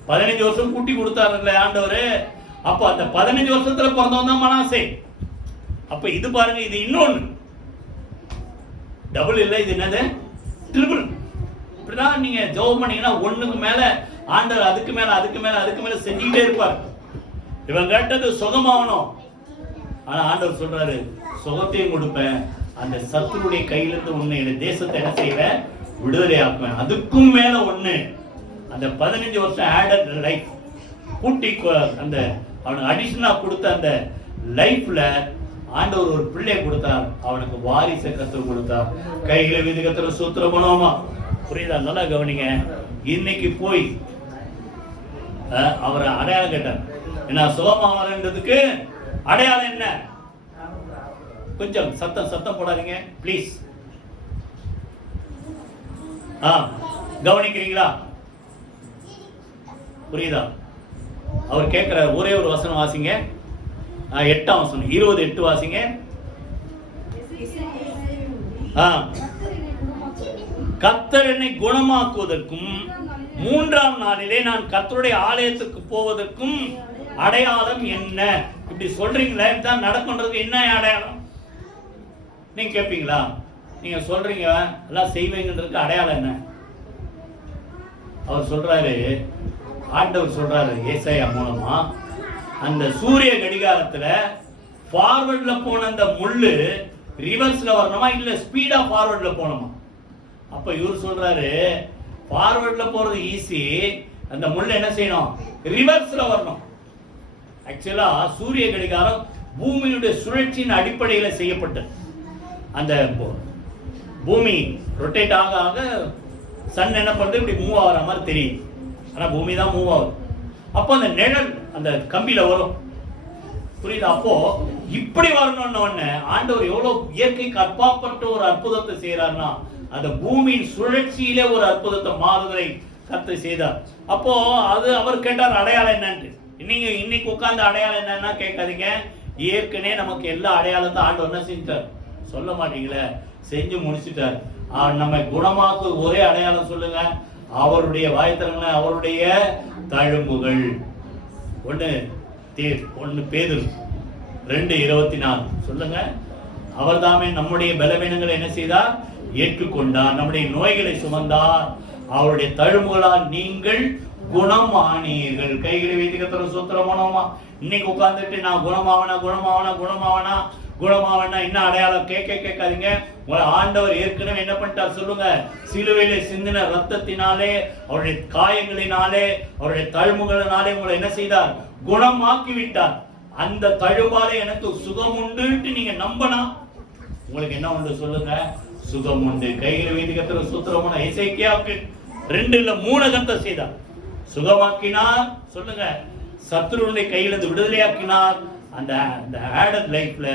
15 வருஷம் கூட்டி கொடுத்தாருல்ல ஆண்டவரு. அப்ப அந்த 15 வருஷத்துல பிறந்தவன் தான் மனாசே. அப்ப இது பாருங்க, இது இன்னொன்னு டபுள் இல்ல, இது என்னது? ட்ரிபிள். இப்படிதான் நீங்க ஜெபம் பண்ணீங்கன்னா 1க்கு மேல ஆண்டவர் அதுக்கு மேல அதுக்கு மேல அதுக்கு மேல செஞ்சுக்கிட்டே இருப்பார். இவன் கேட்டது சுகமாகணும். ஆனா ஆண்டவர் சொல்றாரு, சுகத்தையும் கொடுப்பேன், அந்த சத்துருடைய கையிலிருந்து உன்னை தேசத்தை என்ன செய்வேன்? விடுதலை ஆக்குவேன். அதுக்கும் மேல 1, அந்த 15 வருஷம் ஆடட் லைஃப் கூட்டி அந்த அவனுக்கு அடிஷனா கொடுத்த அந்த லைஃப்ல ஆண்டவர் ஒரு பிள்ளை கொடுத்தார். அவனுக்கு வாரிசை கத்தர் கொடுத்தார். கையில வீதி கத்தர் சூத்திரம் பண்ணுவோமா? புரியுதா? நல்லா கவனிங்க. இன்னைக்கு போய் அவரை அடையாளம் கேட்டார். என்ன சுகமாவதுக்கு அடையாளம் என்ன? கொஞ்சம் சத்தம் போடாதீங்க பிளீஸ். கவனிக்கிறீங்களா? புரியுதா? அவர் கேட்கிற ஒரே ஒரு வசனம் வாசிங்க. 8ஆம் வசனம் 20:8 வாசிங்க. கர்த்தர் என்னை குணமாக்குவதற்கும் 3ஆம் நாளிலே நான் கர்த்தருடைய ஆலயத்துக்கு போவதற்கும் அடையாளம் என்ன? இப்படி சொல்றீங்களே, தான் நடக்கும்ன்றதுக்கு என்ன அடையாளம் நீங்க கேட்பீங்களா? நீங்க சொல்றீங்க எல்லாம் செய்வீங்கன்றதுக்கு அடையாளம் என்ன? அவர் சொல்றாரு, ஆண்டவர் சொல்றாரு ஏசாயா மூலமா, அந்த சூரிய கடிகாரத்துல ஃபார்வர்ட்ல போன அந்த முள்ளு ரிவர்ஸ்ல வரணுமா இல்ல ஸ்பீடா ஃபார்வர்ட்ல போகணுமா? அப்ப இவர் சொல்றாரு ஃபார்வர்ட்ல போறது ஈஸி, அந்த முள்ளு என்ன செய்யணும்? ரிவர்ஸ்ல வரணும். ஆக்சுவலா சூரிய கடிகாரம் பூமியுடைய சுழற்சியின் அடிப்படையில செய்யப்பட்டது. அந்த பூமி ரொட்டேட் ஆக ஆக சன் என்ன பண்றது, இப்படி மூவ் ஆகிற மாதிரி தெரியும், ஆனா பூமி தான் மூவ் ஆகுது. அப்போ அந்த நிழல் அந்த கம்பியில வரும், புரியுது? அப்போ இப்படி வரணும்னு ஆண்டவர் எவ்வளவு இயற்கைக்கு அப்பாற்பட்ட ஒரு அற்புதத்தை செய்யறாருன்னா, அந்த பூமியின் சுழற்சியிலே ஒரு அற்புதத்தை மாறுதலை கர்த்தர் செய்தார். அப்போ அது அவர் கேட்டார் அடையாளம் என்னன்னு. நீங்க இன்னைக்கு உட்கார்ந்து அடையாளம் என்னன்னா கேட்காதீங்க. ஏற்கனவே நமக்கு எல்லா அடையாளத்தை ஆண்டவர் என்ன செஞ்சார் சொல்ல மாட்டீங்களே, செஞ்சு முடிச்சுட்டார். நம்ம குணமாக்கு ஒரே அடையாளம் சொல்லுங்க, அவருடைய வாய்த்தரங்கள, அவருடைய தழும்புகள். ஒன்னு பேதுரு 2:24 சொல்லுங்க. அவர் தாமே நம்முடைய பலவீனங்களை என்ன செய்தார்? ஏற்றுக்கொண்டார். நம்முடைய நோய்களை சுமந்தார். அவருடைய தழும்புகளால் நீங்கள் குணமானீர்கள். கைகளை வைத்து கர்த்தரை ஸ்தோத்திரம் பண்ணுவோமா? இன்னைக்கு உட்கார்ந்துட்டு நான் குணமாவனா குணமாவனா குணமாவனா குணமாவனா என்ன அடையாளம் கேட்காதீங்க. உங்களை ஆண்டவர் ஏற்கனவே என்ன பண்ணிட்டார் சொல்லுங்க? சிலுவையிலே சிந்தின ரத்தத்தினாலே, அவருடைய காயங்களினாலே, அவருடைய தழும்புகளினாலே உங்களை என்ன செய்தார்? குணமாக்கி விட்டார். அந்த தழும்பாலே எனக்கு சுகம் உண்டு நீங்க நம்பனா உங்களுக்கு என்ன உண்டு சொல்லுங்க? சுகம் உண்டு. கைகளை வைத்து கர்த்தரை ஸ்தோத்திரம் பண்ண. எசேக்கியாவுக்கு 2:3 கர்த்தர் செய்தார். சுகமாக்கினார் சொல்லுங்க, சத்துருடைய கையிலிருந்து விடுதலையாக்கினார். அந்த ஆடட் லைஃப்ல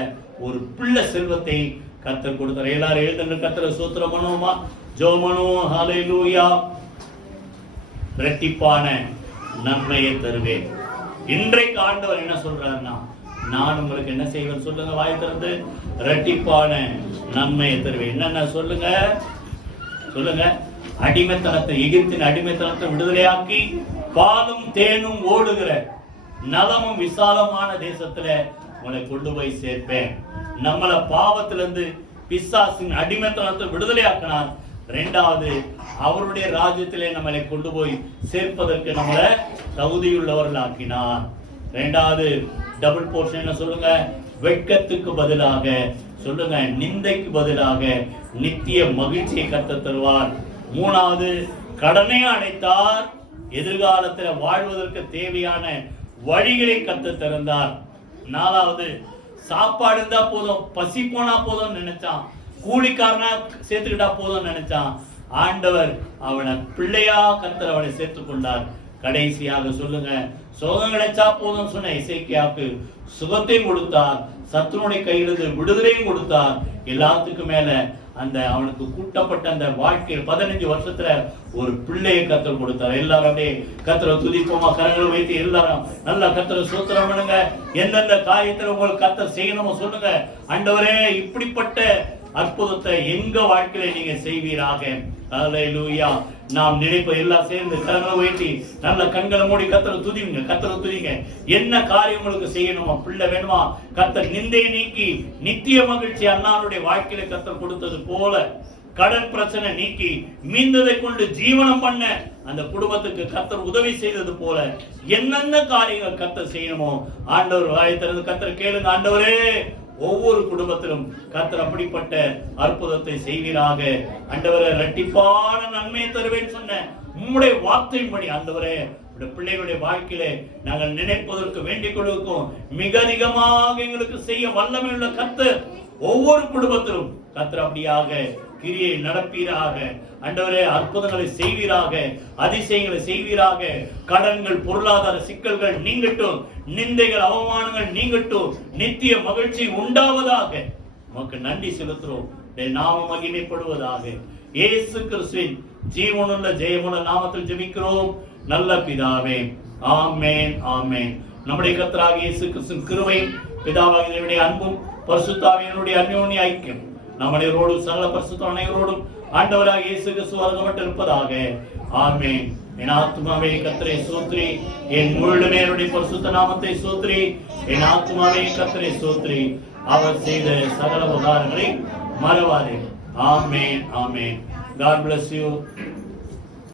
ஒரு பிள்ளை செல்வத்தை கர்த்தர் கொடுத்தார். எல்லாரும் எழுதுங்க, கர்த்தரை ஸ்தோத்திரம் பண்ணுவோமா? ஜெபம் ஹல்லேலூயா. இரட்டிப்பான நன்மையை தருவேன். இன்றைக்கு ஆண்டவர் என்ன சொல்றாருன்னா, நான் உங்களுக்கு என்ன செய்வேன் சொல்லுங்க? வாய் திறந்து. இரட்டிப்பான நன்மையை தருவேன். என்னென்ன சொல்லுங்க? சொல்லுங்க. அடிமைத்தனத்தை, எகிப்தின் அடிமைத்தனத்தை விடுதலையாக்கி பாலும் தேனும் ஓடுகிற நலமும் விசாலமான தேசத்துல உங்களை கொண்டு போய் சேர்ப்பேன். நம்மள பாவத்திலிருந்து பிசாசின் அடிமைத்தனத்தை விடுதலையாக்கினார். 2வது, அவருடைய ராஜ்யத்திலே நம்மளை கொண்டு போய் சேர்ப்பதற்கு நம்மளை தகுதியுள்ளவர்கள் ஆக்கினார். 2வது டபுள் போர்ஷன் என்ன சொல்லுங்க? வெட்கத்துக்கு பதிலாக சொல்லுங்க, நிந்தைக்கு பதிலாக நித்திய மகிழ்ச்சியை கர்த்தர் தருவார். 3வது, கடனை அடைத்தார். எதிர்காலத்தில் வாழ்வதற்கு தேவையான வழிகளை கர்த்தர் திறந்தார். 4வது, சாப்பாடு இருந்தா போதும், பசி போனா போதும் நினைச்சான், கூலிக்காரனா சேர்த்துக்கிட்டா போதும் நினைச்சான். ஆண்டவர் அவனை பிள்ளையா கர்த்தர் அவனை சேர்த்துக் கொண்டார். கடைசியாக சொல்லுங்க, சுகம் கிடைச்சா போதும் சொன்ன எசேக்கியாவுக்கு சுகத்தையும் கொடுத்தார், சத்துருடைய கையிலிருந்து விடுதலையும் கொடுத்தார். எல்லாத்துக்கும் மேல அந்த அவனுக்கு கூட்டப்பட்ட அந்த வாழ்க்கையில் 15 வருஷத்துல ஒரு பிள்ளையை கர்த்தர் கொடுத்தார். எல்லாரும் அப்படியே கர்த்தரை துதிப்போமா? கரங்களை வைத்து எல்லாரும் நல்லா கர்த்தரை ஸ்தோத்திரம் பண்ணுங்க. எந்தெந்த காரியத்துல உங்களுக்கு கர்த்தர் செய்யணுமோ சொல்லுங்க. ஆண்டவரே, இப்படிப்பட்ட அற்புதத்தை எங்க வாழ்க்கையில நீங்க செய்வீராக. ஹல்லேலூயா. நாம் நினைப்ப எல்லாம் சேர்ந்து கரங்களை உயர்த்தி நல்ல கண்களை மூடி கர்த்தரை துதிங்க. கர்த்தரை துதிங்க. என்ன காரியம் உங்களுக்கு செய்யணுமா? பிள்ளை வேணுமா? கர்த்தர் நிந்தையை நீக்கி நித்திய மகிழ்ச்சி அண்ணாருடைய வாழ்க்கையில கர்த்தர் கொடுத்தது போல, கடன் பிரச்சனை நீக்கி மீந்ததை கொண்டு ஜீவனம் பண்ண அந்த குடும்பத்துக்கு கர்த்தர் உதவி செய்தது போல என்னென்ன காரியங்கள் கர்த்தர் செய்யணுமோ ஆண்டவர் வாய் திறந்து கர்த்தர் கேளுங்க. ஆண்டவரே, ஒவ்வொரு குடும்பத்திலும் கர்த்தர் அப்படிப்பட்ட அற்புதத்தை செய்வீராக. ஆண்டவரே, இரட்டிப்பான நன்மையை தருவேன் சொன்ன உம்முடைய வார்த்தையின்படி ஆண்டவரே, பிள்ளைகளுடைய வாழ்க்கையில நாங்கள் நினைப்பதற்கு வேண்டிக் கொடுக்கும் மிக அதிகமாக எங்களுக்கு செய்ய வல்லமை உள்ள கர்த்தர் ஒவ்வொரு குடும்பத்திலும் கர்த்தர் அப்படியாக கிரியை நடப்பீராக. ஆண்டவரே, அற்புதங்களை செய்வீராக, அதிசயங்களை செய்வீராக. கடன்கள், பொருளாதார சிக்கல்கள் நீங்கட்டும், நிந்தைகள், அவமானங்கள் நீங்கட்டும், நித்திய மகிழ்ச்சி உண்டாவதாக. நமக்கு நன்றி செலுத்துறோம். நாமம் மகிமைப்படுவதாக. இயேசு கிறிஸ்துவின் ஜீவனுள்ள ஜெயமுள்ள நாமத்தில் ஜெபிக்கிறோம் நல்ல பிதாவே. ஆமென், ஆமென். நம்முடைய கர்த்தராகிய இயேசு கிறிஸ்துவின் கிருபையும் பிதாவாகிய அன்பும் பரிசுத்த ஆவியானவருடைய அன்யோன்ய ஐக்கியம் நம் அனைவரோடும் சகல பரிசுத்த அனைவரோடும் ஆண்டவராக இயேசு கிறிஸ்து வழங்கப்பட்டு இருப்பதாக. ஆமென். என் ஆத்துமாவே கர்த்தரை ஸ்தோத்திரி, என் முழுமே அவருடைய பரிசுத்த நாமத்தை ஸ்தோத்திரி. என் ஆத்துமாவே கர்த்தரை ஸ்தோத்திரி, அவர் செய்த சகல உபகாரங்களை மறவாதே. ஆமென், ஆமென். God bless you.